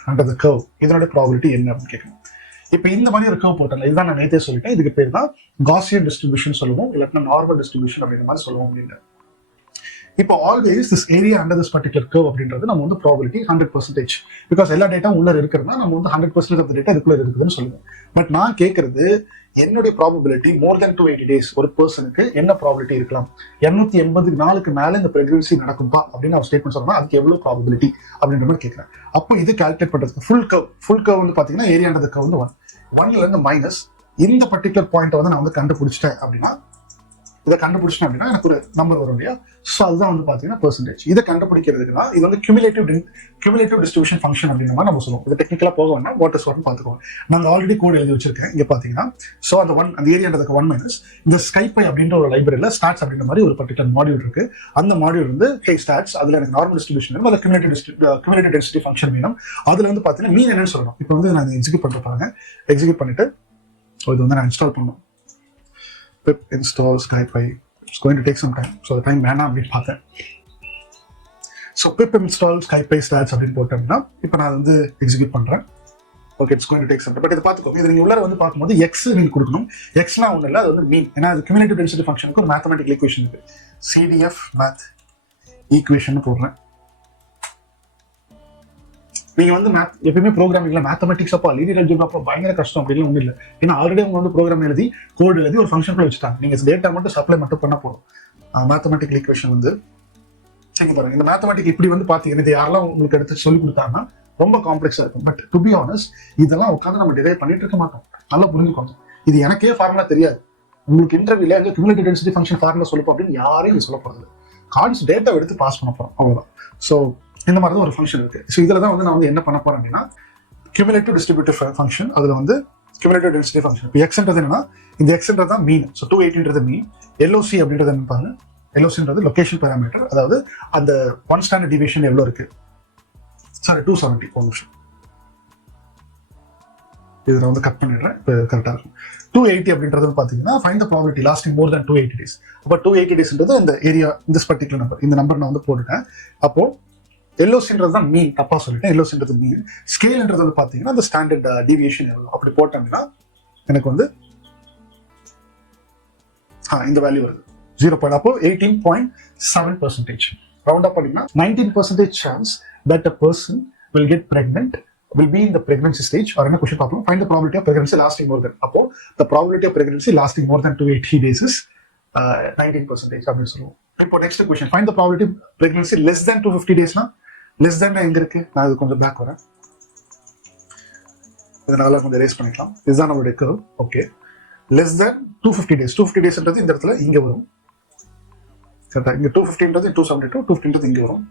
அண்டர் த கர்வ் இதனோட ப்ராபபிலிட்டி என்ன அப்படின்னு கேட்கணும். இப்போ இந்த மாதிரி ஒரு கர்வ் போட்டல, இதுதான் நான் நேத்தே சொல்லிட்டேன், இதுக்கு பேர் தான் காசியன் டிஸ்ட்ரிபியூஷன் சொல்லுவோம், இல்லாட்டினா நார்மல் டிஸ்ட்ரிபியூஷன் அப்படின்ற மாதிரி சொல்லுவோம் அப்படின்ட்டு. இப்போ always this area under this particular curve அப்படின்றது நம்ம வந்து ப்ராபபிலிட்டி 100%, பிகாஸ் எல்லா டேட்டா உள்ள இருக்கிறதுனா நம்ம வந்து 100% ஆஃப் டேட்டா இதுக்குள்ள இருக்குதுன்னு சொல்லுவோம். பட் நான் கேட்கறது என்னுடைய ப்ராபபிலிட்டி மோர் தென் 280 days ஒரு பர்சனுக்கு என்ன ப்ராபபிலிட்டி இருக்கலாம், 280 நாளுக்கு மேல இந்த பிரெக்னன்சி நடக்கும்பா அப்படின்னு அவர் ஸ்டேட்மெண்ட் சொல்லணும், அதுக்கு எவ்வளவு ப்ராபபிலிட்டி அப்படின்ற மாதிரி கேட்கிறேன். அப்போ இது கால்குலேட் பண்றதுக்கு ஃபுல் கர்வ் வந்து பாத்தீங்கன்னா ஏரியான்றது கர்வ் வந்து 1ல இருந்து மைனஸ் இந்த பர்டிகுலர் பாயிண்ட் வந்து நான் வந்து கண்டுபிடிச்சிட்டேன் அப்படின்னா, இதை கண்டுபிடிச்சேன் அப்படின்னா எனக்கு ஒரு நம்பர் வரும் இல்லையா, ஸோ அதுதான் வந்து பாத்தீங்கன்னா பெர்சன்டேஜ். இதை கண்டுபிடிக்கிறதுக்குன்னா இது வந்து கியூமுலேட்டிவ் டிஸ்ட்ரிபியூஷன் ஃபங்க்ஷன் அப்படின்ற மாதிரி நம்ம சொல்லுவோம். இது டெக்னிக்கலா போக வேண்டாம், வாட் இஸ் வாட்னு பாத்துக்கோங்க. நாங்கள் ஆல்ரெடி கோட் எழுதி வச்சிருக்கேன் இங்க பாத்தீங்கன்னா. ஸோ அந்த ஏரியான்றதுக்கு 1 மைனஸ் இந்த ஸ்கைப்பை அப்படின்ற ஒரு லைப்ரரியில ஸ்டாட்ஸ் அப்படின்ற மாதிரி ஒரு பர்டிகுலர் மாடியூல் இருக்கு. அந்த மாடியூல் வந்து ஸ்டாட்ஸ், அதுல எனக்கு நார்மல் டிஸ்ட்ரிபியூஷன் வேணும், அதுல கியூமுலேட்டிவ் டென்சிட்டி ஃபங்க்ஷன் வேணும். அதுல வந்து பாத்தீங்கன்னா மீன் என்னன்னு சொல்லணும். இப்போ வந்து நான் எக்ஸிக்யூட் பண்ற பாருங்க, எக்ஸிக்யூட் பண்ணிட்டு இது வந்து நான் இன்ஸ்டால் பண்ணணும். pip install SkyPy. It's going to take some time, so the time வேணாம் அப்படின்னு பார்த்தேன். So pip install SkyPy stats அப்படின்னு போட்டோம்னா இப்போ நான் வந்து எக்ஸிக்யூட் பண்றேன். Okay, it's going to take some time. But இதை பார்த்துக்கோங்க, இது நீங்க உள்ள வந்து பார்க்கும்போது எக்ஸ் நீங்க கொடுக்கணும். எக்ஸ்னா ஒன்றும் இல்லை, அது வந்து மீன். ஏன்னா அது கியூமுலேட்டிவ் டென்சிட்டி ஃபங்க்ஷனுக்கு ஒரு மேத்தமெட்டிக்கல் ஈக்குவேஷன் இருக்கு, CDF மேத் ஈக்குவேஷன் போடுறேன். நீங்க வந்து எப்பயுமே ப்ரோக்ராமிங்ல மேத்தமெட்டிக்ஸ் அப்போ லீனியர் அல்ஜிப்ரா அப்போ பயங்கர கஷ்டம் அப்படின்னு ஒன்றும் இல்லை. ஏன்னா ஆல்ரெடி அவங்க வந்து ப்ரோக்ராம் எழுதி கோட் எழுதி ஒரு ஃபங்க்ஷன் வச்சுட்டாங்க. நீங்க டேட்டா மட்டும் சப்ளை மட்டும் பண்ண போறோம். மேத்தமெட்டிக்கல் ஈக்குவேஷன் வந்து பாருங்க, இந்த மேத்தமெட்டிக் இப்படி வந்து பாத்தீங்கன்னா இது யாரெல்லாம் உங்களுக்கு எடுத்து சொல்லி கொடுத்தாங்கன்னா ரொம்ப காம்ப்ளெக்ஸா இருக்கும். பட் டு பி ஆனஸ்ட் இதெல்லாம் உட்காந்து நம்ம டிரைவ் பண்ணிட்டு இருக்க மாட்டோம். நல்லா புரிஞ்சுக்கோங்க, இது எனக்கே ஃபார்முலா தெரியாது. உங்களுக்கு இன்டர்வியூல எங்க கியூமுலேட்டிவ் டென்சிட்டி ஃபங்க்ஷன் ஃபார்முலா சொல்லப்போம் அப்படின்னு யாரையும் சொல்ல போறது, கார்ட்ஸ் டேட்டா எடுத்து பாஸ் பண்ண போறோம், அவ்வளவுதான். ஸோ இந்த மாதிரி தான் ஒரு ஃபங்க்ஷன் இருக்கு. ஸோ இதுல தான் வந்து நான் வந்து என்ன பண்ண போறேன் அப்படின்னா கியூமுலேட்டிவ் டிஸ்ட்ரிபியூட்டிவ் ஃபங்க்ஷன், அதுல வந்து கியூமுலேட்டிவ் டென்சிட்டி ஃபங்க்ஷன். இப்போ எக்ஸ்ன்றது என்னன்னா இந்த எக்ஸ்ன்றது தான் மீன். ஸோ 280ன்றது மீன். LOC அப்படின்றது என்ன பாருங்க, LOCன்றது லொகேஷன் பேராமீட்டர், அதாவது அந்த 1 ஸ்டாண்டர்ட் டிவியேஷன் எவ்வளவு இருக்கு, சாரி 270. ஒரு நிமிஷம், இதில் வந்து கட் பண்ணிடுறேன், இப்போ கரெக்டாக இருக்கும். 280 அப்படின்றது பார்த்தீங்கன்னா find the probability lasting more then 280 days. அப்போ 280 daysன்றது இந்த ஏரியா, இந்த பர்டிகுலர் நம்பர், இந்த நம்பர் நான் வந்து போட்டுட்டேன். அப்போ LOCன்றது தான் மீன், தப்பா சொல்லிட்டேன். LOCன்றது மீன். ஸ்கேல்ன்றது வந்து பார்த்தீங்கன்னா அந்த ஸ்டாண்டர்ட் டிவியேஷன் எவ்வளோ அப்படி போட்டோம்னா எனக்கு வந்து இந்த வேல்யூ வருது 0. அப்போ 18.7%. ரவுண்ட் அப் பண்ணிங்கன்னா 19% chance that a person will get pregnant will be in the pregnancy stage. or என்ன क्वेश्चन பார்ப்போம், find the probability of pregnancy lasting more than. அப்போ the probability of pregnancy lasting more than 280 days is 19% அப்படின்னு சொல்லுவோம். இப்போ next question, find the probability of pregnancy less than 250 days. Less than எங்க இருக்கு, நான் இது கொஞ்சம் பேக் வரேன், இதனால கொஞ்சம் ரேஸ் பண்ணிக்கலாம். இதுதான் நம்மளுடைய curve. Okay, less than 250 days. 250 daysன்றது இந்த இடத்துல இங்க வரும், கரெக்டா. இங்க 250ன்றது 272, 250ன்றது இங்க வரும்,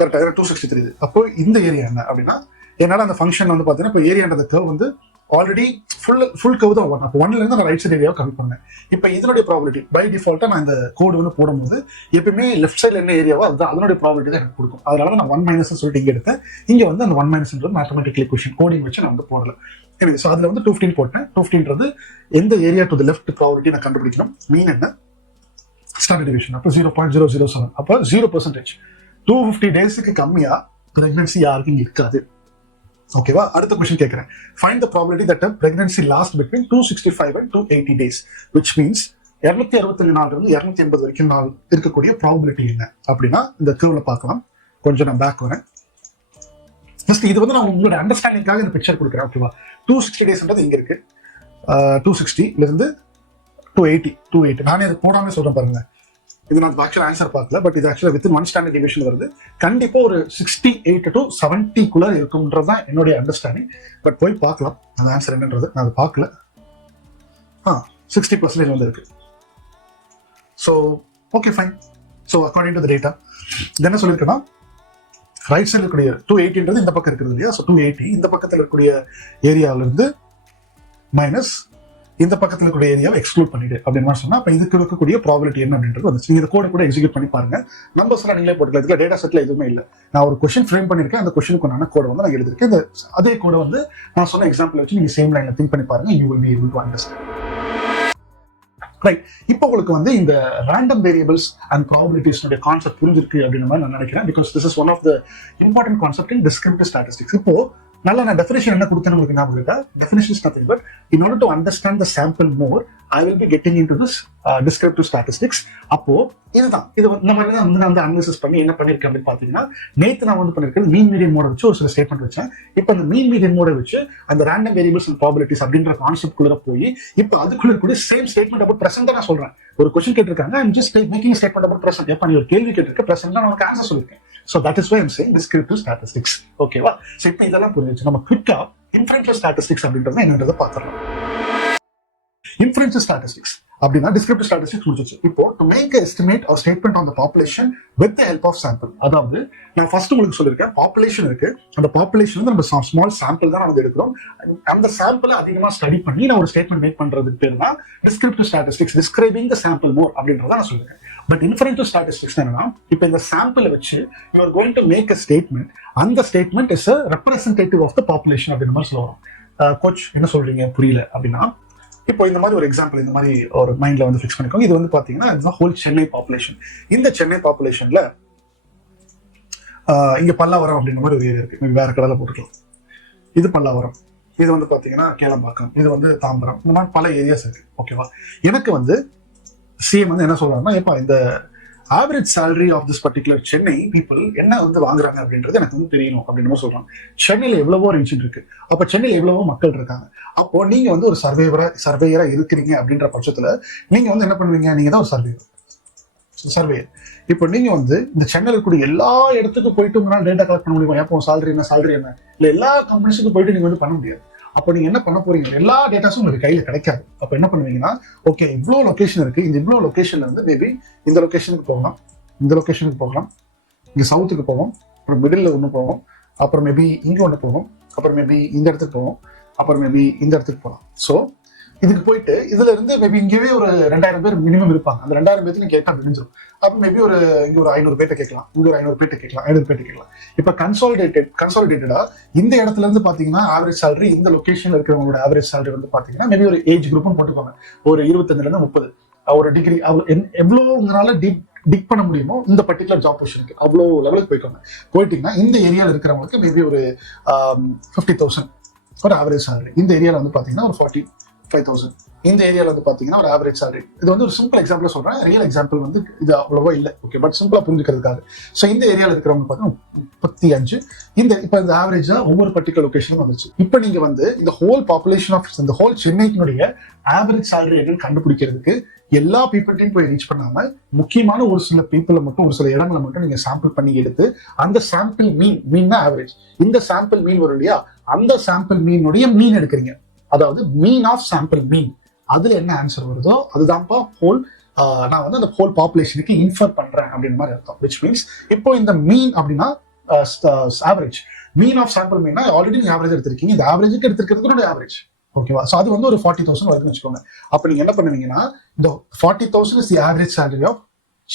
கரெக்டா. 263. அப்போ இந்த ஏரியா என்ன அப்படின்னா, என்னால அந்த ஃபங்க்ஷன் வந்து பாத்தீங்கன்னா இப்போ ஏரியான்றது கர்வ் வந்து ஆல்ரெடி ஃபுல் கர்வ் தான் 1. அப்போ 1ல இருந்து நான் ரைட் சைட் ஏரியாவை கம்மி பண்ணேன். இப்போ இதனுடைய ப்ராபபிலிட்டி பை டிஃபால்ட்டா நான் இந்த கோடு வந்து போடும்போது எப்பயுமே லெஃப்ட் சைட்ல என்ன ஏரியாவோ அதுதான் அதனுடைய ப்ராபபிலிட்டி தான் எனக்கு கொடுக்கும். அதனால நான் 1 மைனஸ் சொல்லிட்டு இங்க எடுத்தேன். இங்க வந்து அந்த 1 மைனஸ்ன்றது மேத்தமெட்டிக்கல் ஈக்குவேஷன் கோடிங் வச்சு நான் வந்து போடல. எனவே ஸோ அதுல வந்து 215 போட்டேன். 215ன்றது எந்த area to the left probability நான் கண்டுபிடிக்கணும். மீன் என்ன, ஸ்டாண்டர்ட் டிவியேஷன். அப்போ 0.007. அப்போ 0%. 250 டேஸ்க்கு கம்மியா பிரெக்னன்சி யாருக்கும் இருக்காது. ஓகேவா. அடுத்த क्वेश्चन கேக்குறேன், find the probability that a pregnancy lasts between 265 and 280 days, which means 265 நாள்ல இருந்து 280 வரைக்கும் நாள் இருக்கக்கூடிய ப்ராபபிலிட்டி என்ன அப்படின்னா இந்த கர்வ்ல பார்க்கலாம். கொஞ்சம் நான் பேக் வரேன். ஃபர்ஸ்ட் இது வந்து நான் உங்களோட அண்டர்ஸ்டாண்டிங்காக இந்த பிக்சர் கொடுக்குறேன். ஓகேவா. 260 டேஸ்ன்றது இங்க இருக்கு, 260ல இருந்து 280. நானே அது போடாம சொல்றேன் பாருங்க. இது நான் ஆக்சுவல் ஆன்சர் பார்க்கல, பட் இது ஆக்சுவலா வித் 1 ஸ்டாண்டர்ட் டிவியேஷன் வருது. கண்டிப்பா ஒரு 68 to 70 இருக்கும்ன்றதுதான் என்னுடைய அண்டர்ஸ்டாண்டிங். பட் போய் பார்க்கலாம் அந்த ஆன்சர் என்னன்றது. நான் அதை பார்க்கல. 60% வந்து இருக்கு. So okay fine. So according to the data இது என்ன சொல்லியிருக்கேன்னா, ரைட் சைடில் இருக்கக்கூடிய 280ன்றது இந்த பக்கம் இருக்குது இல்லையா. ஸோ 280 இந்த பக்கத்தில் இருக்கக்கூடிய ஏரியாவில இருந்து மைனஸ் இந்த பக்கத்துல இருக்கக்கூடிய ஏரியாவை எக்ஸ்க்ளூட் பண்ணிடு அப்படின்னு சொன்னா அப்ப இதுக்கு இருக்கக்கூடிய ப்ராபபிலிட்டி என்ன அப்படின்றது வந்து இந்த கோட் கூட எக்ஸிக்யூட் பண்ணி பாருங்க. நம்பர்ஸ் எல்லாம் நீங்களே போட்டுக்கலாம். இதுல டேட்டா செட்ல எதுவுமே இல்லை. நான் ஒரு கொஸ்டின் ஃப்ரேம் பண்ணிருக்கேன். அந்த கொஸ்டினுக்கு நான் கோட் வந்து நான் எழுதிருக்கேன். அதே கோட வந்து நான் சொன்ன எக்ஸாம்பிள் வச்சு நீங்க சேம் லைன்ல திங்க் பண்ணி பாருங்க. You will be able to understand. Right. இப்போ உங்களுக்கு வந்து இந்த random variables and probabilities concept புரிஞ்சிருக்கு அப்படின்னு மாதிரி நான் நினைக்கிறேன். Because this is one of the important concept in descriptive statistics. இப்போ நல்ல நான் டெஃபினேஷன் என்ன கொடுத்தேன்னு உங்களுக்கு ஞாபகம் இருக்கா? Definition is nothing but in order to understand the sample more I will be getting into this descriptive statistics. அப்போ இதுதான் இது இந்த மாதிரி தான் வந்து நான் வந்து அனாலிசிஸ் பண்ணி என்ன பண்ணிருக்கேன் அப்படின்னு பாத்தீங்கன்னா, நேத்து நான் வந்து பண்ணிருக்கிறது மீன் மீடியன் மோட வச்சு ஒரு சில ஸ்டேட்மெண்ட் வச்சேன். இப்போ அந்த மீன் மீடியன் மோட வச்சு அந்த ரேண்டம் வேரியபிள்ஸ் அண்ட் ப்ராபபிலிட்டிஸ் அப்படின்ற கான்செப்ட் குள்ள போய் இப்போ அதுக்குள்ள கூட சேம் ஸ்டேட்மெண்ட் அபவுட் பிரசன்ட் நான் சொல்றேன். ஒரு கொஸ்டின் கேட்டிருக்காங்க, I'm just making statement about present. எப்ப நீ ஒரு கேள்வி கேட்டிருக்க, பிரசன்ட் நான் உனக்கு ஆன்சர் சொல்லிருக்கேன். So that is why I'm saying descriptive statistics. ஓகேவா? சோ இப்போ இதெல்லாம் புரிஞ்சிச்சு. நம்ம குவிக்கா இன்ஃபரன்ஷியல் ஸ்டாட்டிஸ்டிக்ஸ் அப்படின்றத என்னன்றதை பார்த்துடலாம். இன்ஃபரன்ஷியல் ஸ்டாட்டிஸ்டிக்ஸ் அப்படின்னா டிஸ்கிரிப்டிவ் ஸ்டாட்டிஸ்டிக்ஸ் முடிச்சிச்சு. இப்போ to make estimate or statement on the population with the help of sample. அதாவது நான் ஃபர்ஸ்ட் உங்களுக்கு சொல்லியிருக்கேன், பாப்புலேஷன் இருக்கு, அந்த பாப்புலேஷன் வந்து நம்ம ஸ்மால் சாம்பிள் தான் வந்து எடுக்கிறோம். அந்த சாம்பிள் அதிகமா ஸ்டடி பண்ணி நான் ஒரு ஸ்டேட்மெண்ட் மேக் பண்றதுக்கு பேர் தான் descriptive statistics, describing the sample more அப்படின்றத நான் சொல்லியிருக்கேன். பட் இன்ஃபரன்ஷியல் ஸ்டாட்டிஸ்டிக்ஸ் என்னன்னா, இப்போ இந்த சாம்பிள் வச்சு you are going to make a statement. அந்த statement is a representative of the population அப்படின்ற மாதிரி சொல்லுவோம். கோச் என்ன சொல்றீங்க புரியல அப்படின்னா, இப்போ இந்த மாதிரி ஒரு எக்ஸாம்பிள் இந்த மாதிரி ஒரு மைண்ட்ல வந்து ஃபிக்ஸ் பண்ணிக்கோங்க. இது வந்து பாத்தீங்கன்னா ஹோல் சென்னை பாப்புலேஷன். இந்த சென்னை பாப்புலேஷன்ல இங்க பல்லாவரம் அப்படின்ற மாதிரி ஒரு ஏரியா இருக்கு, வேற கடலை போட்டுக்கலாம். இது பல்லாவரம், இது வந்து பாத்தீங்கன்னா கேளம்பாக்கம், இது வந்து தாம்பரம், இந்த மாதிரி பல ஏரியாஸ் இருக்கு. ஓகேவா? எனக்கு வந்து சிஎம் வந்து என்ன சொல்றாருன்னா, எப்பா இந்த average salary of this particular Chennai people என்ன வந்து வாங்குறாங்க அப்படின்றது எனக்கு வந்து தெரியணும் அப்படின்னு சொல்றாங்க. சென்னையில எவ்வளவோ ரீஜன் இருக்கு, அப்ப சென்னையில எவ்வளவோ மக்கள் இருக்காங்க. அப்போ நீங்க வந்து ஒரு சர்வேயரா இருக்கிறீங்க அப்படின்ற பட்சத்துல நீங்க வந்து என்ன பண்ணுவீங்க, நீங்க தான் ஒரு சர்வேயர். இப்போ நீங்க வந்து இந்த சென்னையில இருக்கக்கூடிய எல்லா இடத்துக்கும் போயிட்டு உங்களால் டேட்டா கலெக்ட் பண்ண முடியுமா? எப்போ சேலரி என்ன இல்ல எல்லா கம்பெனிஸுக்கும் போயிட்டு நீங்க வந்து பண்ண முடியாது. அப்போ நீங்க என்ன பண்ண போறீங்க, எல்லா டேட்டாஸும் உங்களுக்கு கையில கிடைக்காது. அப்ப என்ன பண்ணுவீங்கன்னா, ஓகே இவ்வளவு லொகேஷன் இருக்கு, இந்த இவ்வளவு லொகேஷன்ல இருந்து மேபி இந்த லொகேஷனுக்கு போகலாம், இந்த லொகேஷனுக்கு போகலாம், இங்க சவுத்துக்கு போவோம், அப்புறம் மிடில் ஒன்று போவோம், அப்புறம் மேபி இங்க ஒன்று போவோம், அப்புறம் மேபி இந்த இடத்துக்கு போவோம், அப்புறம் மேபி இந்த இடத்துக்கு போகலாம். ஸோ இதுக்கு போயிட்டு இதுல இருந்து மேபி இங்கேயே ஒரு 2000 பேர் மினிமம் இருப்பாங்க. அந்த 2000 பேருக்கு நீங்க கேட்க தெரிஞ்சிடும். அப்ப மேபி இங்க ஒரு 500 பேர்ட்ட கேட்கலாம், இங்க ஒரு 500 பேர்ட்ட கேட்கலாம், 500 பேர்ட்ட கேட்கலாம். இப்ப கன்சாலிடேட்டடா இந்த இடத்துல இருந்து பாத்தீங்கன்னா ஆவரேஜ் சேலரி, இந்த லொகேஷன் இருக்கிறவங்களோட ஆவரேஜ் சேலரி வந்து பாத்தீங்கன்னா மேபி ஒரு ஏஜ் குரூப்னு போட்டுக்கோங்க, ஒரு 25ல இருந்து 30, ஒரு டிகிரி எவ்வளவு உங்களால டிக் பண்ண முடியுமோ இந்த பர்டிகுலர் ஜாப் பொசிஷனுக்கு அவ்வளோ லெவலுக்கு போயிட்டீங்கன்னா இந்த ஏரியாவில் இருக்கிறவங்களுக்கு மேபி ஒரு 50,000 ஒரு ஆவரேஜ் சேலரி. இந்த ஏரியாவில் வந்து பாத்தீங்கன்னா ஒரு 45,000. இந்த ஏரியாவில் வந்து பாத்தீங்கன்னா ஒரு ஆவரேஜ் சேலரி. இது வந்து ஒரு சிம்பிள் எக்ஸாம்பிள் சொல்றேன், ரியல் எக்ஸாம்பிள் வந்து இது அவ்வளவா இல்லை. ஓகே, பட் சிம்பிளா புரிஞ்சுக்கிறதுக்காக. ஸோ இந்த ஏரியாவில் இருக்கிறவங்க பார்த்தீங்கன்னா 35. இப்போ இந்த ஆவரேஜா ஒவ்வொரு பர்டிகுலர் லொகேஷனும் வந்துச்சு. இப்போ நீங்க வந்து இந்த ஹோல் பாப்புலேஷன் ஆஃப் இந்த ஹோல் சென்னைக்கினுடைய ஆவரேஜ் சேலரி என்னன்னு கண்டுபிடிக்கிறதுக்கு எல்லா பீப்புள்டையும் போய் ரீச் பண்ணாம முக்கியமான ஒரு சில பீப்புளை மட்டும், ஒரு சில இடங்களை மட்டும் நீங்க சாம்பிள் பண்ணி எடுத்து அந்த சாம்பிள் மீன் ஆவரேஜ், இந்த சாம்பிள் மீன் வரும் இல்லையா, அந்த சாம்பிள் மீனுடைய மீன் எடுக்கிறீங்க. அதாவது மீன் ஆஃப் சாம்பிள் மீன், அதுல என்ன ஆன்சர் வருதோ அதுதான்ப்பா ஹோல், நான் வந்து அந்த ஹோல் பாப்புலேஷனுக்கு இன்ஃபர் பண்றேன் அப்படின்னு மாதிரி அர்த்தம். விச் மீன்ஸ் இப்போ இந்த மீன் அப்படின்னா ஆவரேஜ், மீன் ஆஃப் சாம்பிள் மீன்னா ஆல்ரெடி நீங்க ஆவரேஜ் எடுத்திருக்கீங்க, இந்த ஆவரேஜுக்கு எடுத்திருக்கிறதுக்கு ஆவரேஜ். ஓகேவா? சோ அது வந்து ஒரு 40,000 வருதுன்னு வச்சுக்கோங்க. அப்ப நீங்க என்ன பண்ணுவீங்கன்னா, இந்த 40,000 is the average salary of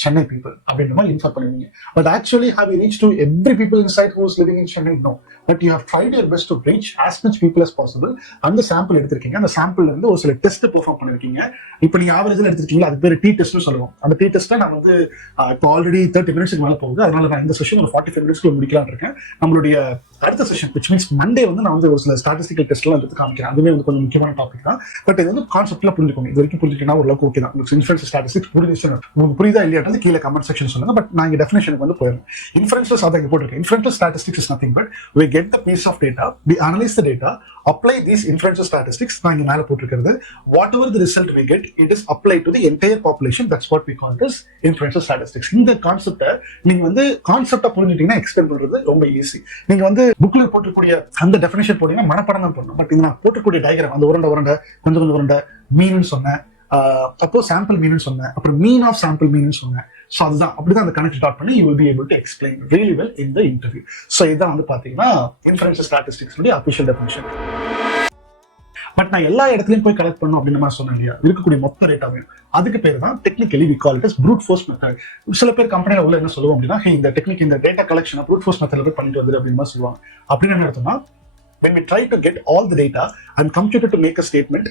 Chennai people அப்படின்ற மாதிரி இன்ஃபார்ம் பண்ணுவீங்க. But actually have you reached to every people inside who is living in Chennai? No. But you have tried your best to reach as much people as possible. அந்த சாம்பிள் எடுத்திருக்கீங்க, அந்த சாம்பிள்ல இருந்து ஒரு சில டெஸ்ட் பெர்ஃபார்ம் பண்ணிருக்கீங்க. இப்போ நீங்க ஆவரேஜ்ல எடுத்திருக்கீங்களா, அது பேர் டி டெஸ்ட்னு சொல்லுவோம். அந்த டி டெஸ்ட்டை நான் வந்து இப்போ ஆல்ரெடி 30 மினிட்ஸ்க்கு மேல போகுது, அதனால நான் இந்த செஷன் ஒரு 45 மினிட்ஸ்க்குள்ள முடிக்கலாம்னு இருக்கேன். நம்மளுடைய அடுத்த செஷன் which means மண்டே வந்து நான் வந்து ஒரு சில ஸ்டாட்டிஸ்டிக்கல் டெஸ்ட் எல்லாம் எடுத்து காமிக்கிறேன். அதுவே வந்து கொஞ்சம் முக்கியமான டாபிக் தான். பட் இது வந்து கான்செப்ட்ல புரிஞ்சுக்கோங்க. இது வரைக்கும் புரிஞ்சுக்கிட்டா ஒரு அளவுக்கு ஓகே தான். இன்ஃபரன்ஸ் ஸ்டாட்டிஸ்டிக்ஸ் உங்களுக்கு புரியுதா இல்லையாட்டு கீழே கமெண்ட் செக்ஷன் சொல்லுங்க. பட் நான் இங்க டெஃபினேஷனுக்கு வந்து போயிடும். இன்ஃபரன்சஸ் அதை இங்க போட்டிருக்கேன். Inference statistics is nothing but we get the piece of data, we analyze the data, apply these inferential statistics. நான் இங்க மேல போட்டிருக்கிறது, whatever the result we get, it is applied to the entire population. That's what we call this inferential statistics. இந்த கான்செப்டை நீங்க வந்து கான்செப்டா புரிஞ்சுட்டீங்கன்னா எக்ஸ்பிளைன் பண்றது ரொம்ப ஈஸி. நீங்க வந்து புக்ல போட்டிருக்கூடிய அந்த டெஃபினேஷன் போட்டீங்கன்னா மனப்பாடம் தான் பண்ணணும். பட் இது நான் போட்டிருக்கூடிய டயக்ராம், அந்த உருண்டை கொஞ்சம் உருண்டை மீன் சொன்னேன், அப்போ சாம்பிள் மீன் சொன்னேன், அப்புறம் மீன் ஆஃப் சாம்பிள் மீன் சொன்னேன். ஸோ அதுதான் அப்படிதான் அந்த கனெக்ட் ஸ்டார்ட் பண்ணி you will be able to explain really well in the interview. So இதான் வந்து பாத்தீங்கன்னா inferential statistics official definition. But நான் எல்லா இடத்துலயும் போய் கலெக்ட் பண்ணும் அப்படின்னு மாதிரி சொன்னேன் இல்லையா, இருக்கக்கூடிய மொத்த டேட்டாவையும், அதுக்கு பேர் தான் technically we call it as brute force method. சில பேர் கம்பெனில உள்ள என்ன சொல்லுவோம் அப்படின்னா, இந்த டெக்னிக், இந்த டேட்டா கலெக்ஷன் ப்ரூட் ஃபோர்ஸ் மெத்தட்ல போய் பண்ணிட்டு வந்து அப்படின்னு மாதிரி சொல்லுவாங்க. அப்படின்னு என்ன அர்த்தம்னா, when we try to get all the data and compute it to make a statement,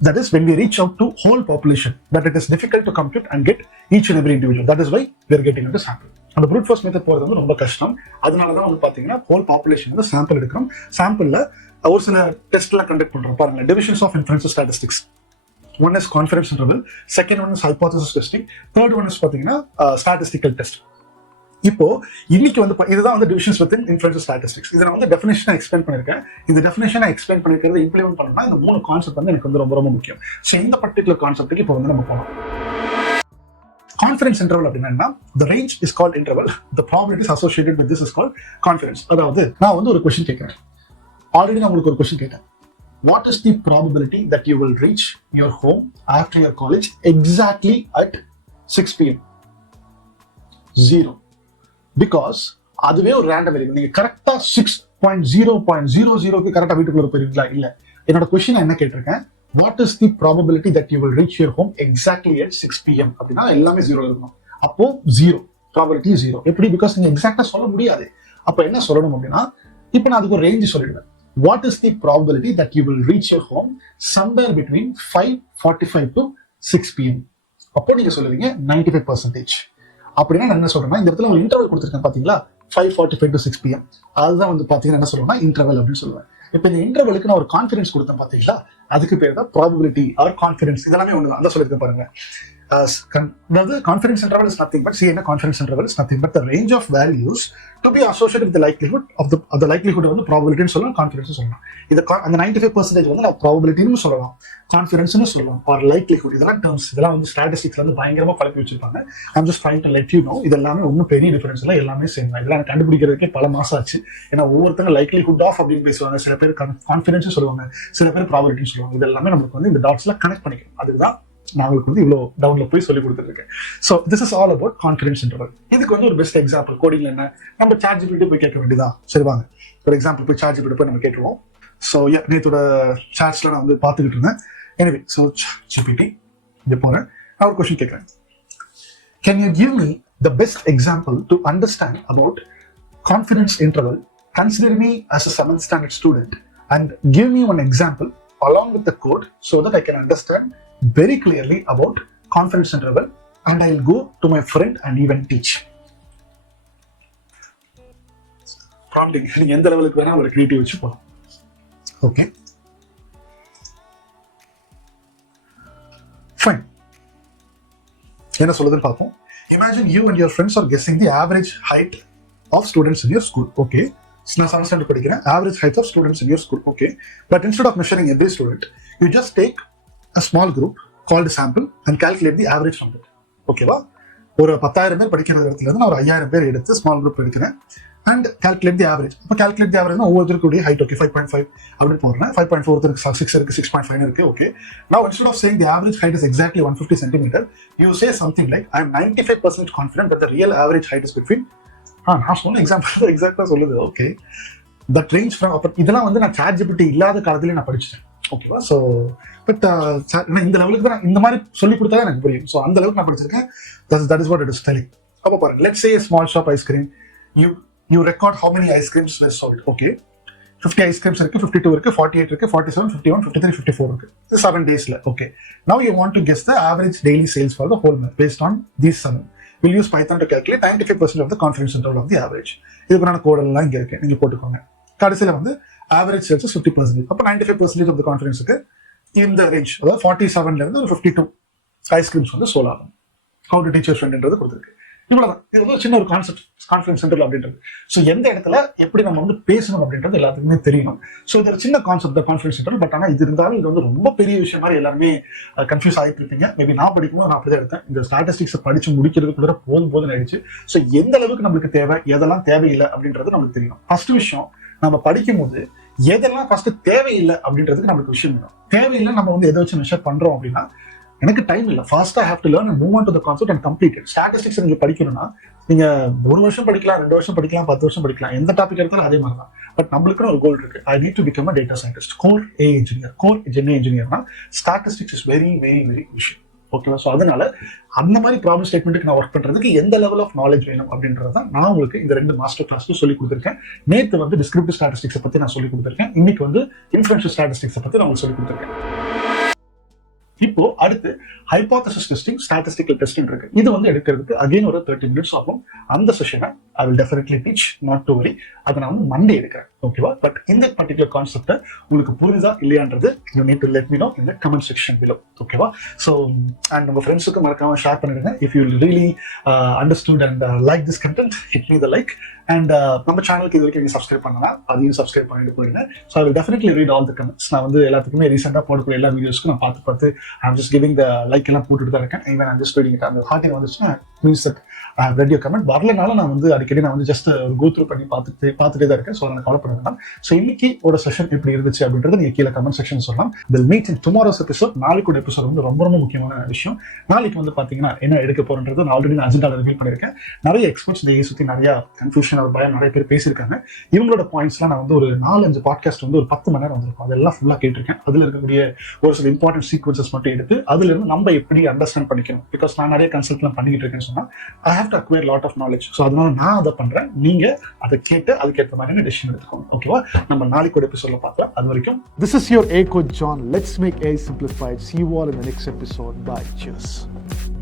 that is when we reach out to whole population, that it is difficult to compute and get each and every individual. That is why we are getting into sample. அந்த ப்ரூட் ஃபோர்ஸ் மெத்தட் போகிறது வந்து ரொம்ப கஷ்டம். அதனாலதான் வந்து பாத்தீங்கன்னா ஹோல் பாப்புலேஷன் வந்து சாம்பிள் எடுக்கிறோம். சாம்பிள்ல ஒரு சில டெஸ்ட் எல்லாம் கண்டக்ட் பண்றோம். பாருங்க, divisions of inference statistics. One is confidence interval, second one is hypothesis testing, third one is பாத்தீங்கன்னா ஸ்டாட்டிஸ்டிக்கல் டெஸ்ட். இப்போ இன்னைக்கு வந்து இதுதான் வந்து டிவிஷன்ஸ் வித் இன்ஃபரன்ஸ் ஸ்டாட்டிஸ்டிக்ஸ். இதை நான் வந்து டெஃபினேஷனா எக்ஸ்பிளைன் பண்ணிருக்கேன். இந்த டெஃபினேஷனா எக்ஸ்பிளைன் பண்ணிருக்கிறது இம்ப்ளிமெண்ட் பண்ணணும்னா இந்த 3 கான்செப்ட் வந்து எனக்கு வந்து ரொம்ப ரொம்ப முக்கியம். ஸோ இந்த பர்டிகுலர் கான்செப்ட்டுக்கு இப்போ வந்து நம்ம போகலாம். கான்ஃபிடன்ஸ் இன்டர்வல் அப்படின்னா the range is called interval, the probabilities associated with this is called confidence. அதாவது நான் வந்து ஒரு கொஸ்டின் கேட்கிறேன். ஆல்ரெடி நான் உங்களுக்கு ஒரு கொஸ்டின் கேட்டேன். What is the probability that you will reach your home after your college exactly at 6 p.m? 0. Because அதுவே ஒரு ரேண்டம் வேரியபிள். நீங்க கரெக்டா 6.0.00க்கு கரெக்டா வீட்டுக்குள்ள போயிருக்கீங்களா? இல்ல. என்னோட கொஸ்டின் என்ன கேட்டிருக்கேன், what is the probability that you will reach your home exactly at 6 p.m? அப்படின்னா எல்லாமே 0 இருக்கணும். அப்போ 0 probability 0. எப்படி? பிகாஸ் நீங்க எக்ஸாக்டா சொல்ல முடியாது. அப்ப என்ன சொல்லணும் அப்படின்னா, இப்போ நான் அதுக்கு ஒரு ரேஞ்ச் சொல்லிடுவேன். What is the probability that you will reach your home somewhere between 5:45 to 6 p.m? அப்போ நீங்க சொல்லுவீங்க 95%. அப்படின்னா நான் என்ன சொல்றேன்னா, இந்த இடத்துல ஒரு இன்டர்வல் கொடுத்துருக்கேன் பாத்தீங்களா, 5:45 to 6 p.m. அதுதான் வந்து பாத்தீங்கன்னா என்ன சொல்றேன்னா இன்டர்வல் அப்படின்னு சொல்லுவேன். இப்ப இந்த இன்டர்வலுக்கு நான் ஒரு கான்ஃபிடன்ஸ் கொடுத்தேன் பாத்தீங்களா, அதுக்கு பேர் தான் ப்ராபபிலிட்டி ஆர் கான்ஃபிடன்ஸ். இதெல்லாமே ஒண்ணுதான். அதான் சொல்லியிருக்கேன் பாருங்க. அதாவது confidence interval is nothing but என்ன confidence interval is nothing but the range of values to be associated with the likelihood of the likelihood வந்து ப்ராபபிலிட்டின்னு சொல்லலாம், கான்ஃபிடன்ஸ் சொல்லலாம். இது அந்த 95% வந்து நான் ப்ராபபிலிட்டின்னு சொல்லலாம், கான்ஃபிடன்ஸ்னு சொல்லலாம், ஆர் லைக்லிஹுட். இதெல்லாம் டேர்ம்ஸ், இதெல்லாம் வந்து ஸ்டாட்டிஸ்டிக்ஸ் வந்து பயங்கரமா குழப்பி வச்சிருப்பாங்க. I'm just trying to let you know, இது எல்லாமே ஒன்றும் பெரிய டிஃபரன்ஸ் இல்லை, எல்லாமே சேம் தான். இதெல்லாம் கண்டுபிடிக்கிறதுக்கே பல மாசம் ஆச்சு. ஏன்னா ஒவ்வொருத்தங்க லைக்லிஹுட் ஆஃப் அப்படின்னு பேசுவாங்க, சில பேர் கான்ஃபிடன்ஸ் சொல்லுவாங்க, சில பேர் ப்ராபபிலிட்டின்னு சொல்லுவாங்க. இது எல்லாமே நமக்கு வந்து இந்த டாட்ஸ்ல கனெக்ட் பண்ணிக்கணும். அதுதான் நான் உங்களுக்கு வந்து இவ்வளோ டவுன்ல போய் சொல்லி கொடுத்துருக்கேன். So this is all about confidence interval. இதுக்கு வந்து ஒரு பெஸ்ட் எக்ஸாம்பிள் கோடிங்ல என்ன, நம்ம ChatGPT போய் கேட்க வேண்டியதா? சரி வாங்க, ஒரு எக்ஸாம்பிள் போய் ChatGPT போய் நம்ம கேட்டுருவோம். ஸோ நேத்தோட சாட்ஸ்ல நான் வந்து பார்த்துக்கிட்டு இருந்தேன். எனிவே, ஸோ GPT இங்கே போறேன். நான் ஒரு கொஸ்டின் கேட்குறேன். Can you give me the best example to understand about confidence interval? Consider me as a 7th standard student and give me one example along with the code so that I can understand very clearly about confidence interval and I'll go to my friend and even teach. Prompting, நீங்க எந்த லெவலுக்கு வேணா ஒரு கிரியேட்டிவ் வச்சு போலாம். Okay fine. என்ன சொல்லுதுன்னு பார்ப்போம். Imagine you and your friends are guessing the average height of students in your school. Okay, நான் 7th standard படிக்கிறேன். Average height of students in your school. Okay, but instead of measuring every student, you just take a small group called sample and calculate the average from it. ஓகேவா? ஒரு 10,000 பேர் படிக்கிற இடத்துல இருந்து நான் ஒரு 5,000 பேர் எடுத்து ஸ்மால் குரூப் எடுக்கிறேன் and calculate the average. இப்போ calculate the average ஒவ்வொருத்தருக்குடைய height okay 5.5 அப்படி போடுறேன். 5.4 இருக்கு, 6 இருக்கு, 6.5 இருக்கு. Okay, now instead of saying the average height is exactly 150 centimeter, you say something like I am 95% confident that the real average height is between நான் சொன்ன எக்ஸாம்பிள் எக்ஸாக்டா சொல்லுது. Okay, that range from. அப்போ இதெல்லாம் வந்து நான் ChatGPT இல்லாத காலத்துலேயே நான் படிச்சிட்டேன். ஓகேவா? ஸோ பட் இந்த லெவலுக்கு தான் இந்த மாதிரி சொல்லி கொடுத்தா எனக்கு புரியும். ஸோ அந்த அளவுக்கு நான் படிச்சிருக்கேன். That is what it is telling. அப்போ பாருங்க, let's say small shop ice cream, you record how many ice creams were sold. Okay, 50 ice creams இருக்கு, 52 இருக்கு, 48 இருக்கு, 47, 51, 53, 54 இருக்கு. 7 daysல. Okay, now you want to guess the average daily sales for the whole month based on these 7. We'll use Python to calculate 95% of the confidence interval of the average. இதுக்கான கோடெல்லாம் இங்கே இருக்கு, நீங்க போட்டுக்கோங்க. கடைசியில் வந்து ஆவரேஜ் சேல்ஸ் 50%. அப்போ 95% ஆஃப் த கான்ஃபிடன்ஸுக்கு இந்த ரேஞ்ச், அதாவது 47ல இருந்து ஒரு 52 ஐஸ்கிரீம்ஸ் வந்து சோல் ஆகும். ஹவு டு டீச் யுவர் ஃப்ரெண்ட்ன்றது கொடுத்துருக்கு. இவ்வளவுதான். இது வந்து சின்ன ஒரு கான்செப்ட், கான்ஃபிடன்ஸ் இன்டர்வல் அப்படின்றது. ஸோ எந்த இடத்துல எப்படி நம்ம வந்து பேசணும் அப்படின்றது எல்லாத்துக்குமே தெரியணும். ஸோ இது ஒரு சின்ன கான்செப்ட் தான் கான்ஃபிடன்ஸ் இன்டர்வல். பட் ஆனால் இது இருந்தாலும் இது வந்து ரொம்ப பெரிய விஷயம் மாதிரி எல்லாருமே கன்ஃபியூஸ் ஆகிட்டு இருப்பீங்க. மேபி நான் படிக்கும்போது நான் அப்படிதான் எடுத்தேன். இந்த ஸ்டாட்டிஸ்டிக்ஸை படிச்சு முடிக்கிறதுக்கு கூட போதும் ஆயிடுச்சு. ஸோ எந்த அளவுக்கு நம்மளுக்கு தேவை, எதெல்லாம் தேவையில்லை அப்படின்றது நமக்கு தெரியும். ஃபர்ஸ்ட் விஷயம், நம்ம படிக்கும் போது எதெல்லாம் ஃபர்ஸ்ட் தேவையில்லை அப்படின்றதுக்கு நம்மளுக்கு விஷயம் வேணும். தேவையில்லை நம்ம வந்து எதை வச்சு மெஷர் பண்றோம் அப்படின்னா, எனக்கு டைம் இல்லை, fast I have to learn and move on to the concept and complete it. Statistics நீங்க படிக்கணும்னா நீங்க 1 வருஷம் படிக்கலாம், 2 வருஷம் படிக்கலாம், 10 வருஷம் படிக்கலாம், எந்த டாபிக் எடுத்தாலும் அதே மாதிரி தான். பட் நம்மளுக்குன்னு ஒரு கோல் இருக்கு. I need to become a data scientist, core A engineer, core GenAI இன்ஜினியர்னா statistics is very very very விஷயம். ஓகேவா? ஸோ அதனால அந்த மாதிரி ப்ராப்ளம் ஸ்டேட்மெண்ட்டுக்கு நான் ஒர்க் பண்றதுக்கு எந்த லெவல் ஆஃப் நாலேஜ் வேணும் அப்படின்றத நான் உங்களுக்கு இந்த 2 மாஸ்டர் கிளாஸ்க்கு சொல்லி கொடுத்துருக்கேன். நேற்று வந்து டிஸ்கிரிப்டிவ் ஸ்டாட்டிஸ்டிக்ஸை பத்தி நான் சொல்லி கொடுத்துருக்கேன். இன்னைக்கு வந்து இன்ஃபரன்ஷியல் ஸ்டாட்டிஸ்டிக்ஸை பத்தி நான் உங்களுக்கு சொல்லி கொடுத்துருக்கேன். இப்போ அடுத்து ஹைபோதசிஸ் டெஸ்டிங், ஸ்டாட்டிஸ்டிக்கல் டெஸ்டிங் இருக்கு. இது வந்து எடுக்கிறதுக்கு அகைன் ஒரு 30 minutes ஆகும். அந்த செஷனை I will definitely teach, not to worry. அதை நான் வந்து மண்டே எடுக்கிறேன், ஓகேவா? பட் இந்த பர்டிகுலர் கான்செப்ட் உங்களுக்கு புரியுதா இல்லையான்றது you need to let me know in the comment section below, ஓகேவா? ஸோ அண்ட் உங்க ஃப்ரெண்ட்ஸுக்கு மறக்காம ஷேர் பண்ணிடுங்க. If you really understood and like this content, hit me the like. And நம்ம சேனலுக்கு இது வரைக்கும் நீங்க சப்ஸ்கிரைப் பண்ணலாம், அதையும் சப்ஸ்கிரைப் பண்ணிட்டு போயிருங்க. So I will definitely read all the comments. நான் வந்து எல்லாத்துக்குமே ரீசெண்டாக போடக்கூடிய எல்லா வீடியோஸ்க்கும் நான் பார்த்து I'm just giving the like எல்லாம் போட்டுட்டு தான் இருக்கேன். Even I'm just reading it. அந்த ஹார்ட்டிங் வந்துச்சுன்னா means that I have read your comment. வரலனாலும் நான் வந்து அடிக்கடி நான் வந்து ஜஸ்ட் கோ த்ரூ பண்ணி பார்த்துட்டே தான் இருக்கேன். ஸோ நான் கவலைப்பட வேண்டாம். ஸோ இன்னைக்கு ஒரு செஷன் எப்படி இருந்துச்சு அப்படின்றது நீங்க கீழே கமெண்ட் செக்ஷன் சொல்லலாம். Will meet in tomorrow's episode. நாளைக்கு எபிசோட் வந்து ரொம்ப ரொம்ப முக்கியமான விஷயம். நாளைக்கு வந்து பாத்தீங்கன்னா என்ன எடுக்க போறன்றது நான் ஆல்ரெடி அஜெண்டால ரிவீல் பண்ணிருக்கேன். நிறைய எக்ஸ்பர்ட்ஸ் இந்த சுத்தி நிறைய கன்ஃபியூஷன், ஒரு பயம், நிறைய பேர் பேசியிருக்காங்க. இவங்களோட பாயிண்ட்ஸ்லாம் நான் வந்து ஒரு 4-5 பாட்காஸ்ட் வந்து ஒரு 10 மணி நேரம் வந்திருக்கும். அதெல்லாம் ஃபுல்லா கேட்டிருக்கேன். அதுல இருக்கக்கூடிய ஒரு சில இம்பார்ட்டன்ட் சீக்வன்சஸ் மட்டும் எடுத்து அதுல இருந்து நம்ம எப்படி அண்டர்ஸ்டாண்ட் பண்ணிக்கணும். பிகாஸ் நான் நிறைய கன்சல்ட்லாம் பண்ணிட்டு இருக்கேன்னு சொன்னா I have to acquire lot of knowledge. So அதனால நான் அதை பண்றேன். நீங்க அதை கேட்டு அதுக்கேற்ற மாதிரி டெசிஷன் எடுத்துக்கோங்க, ஓகேவா? நம்ம நாளைக்கு ஒரு எபிசோட்ல பார்க்கலாம். அது வரைக்கும் this is your A Coach John. Let's make AI simplified. See you all in the next episode. Bye. Cheers.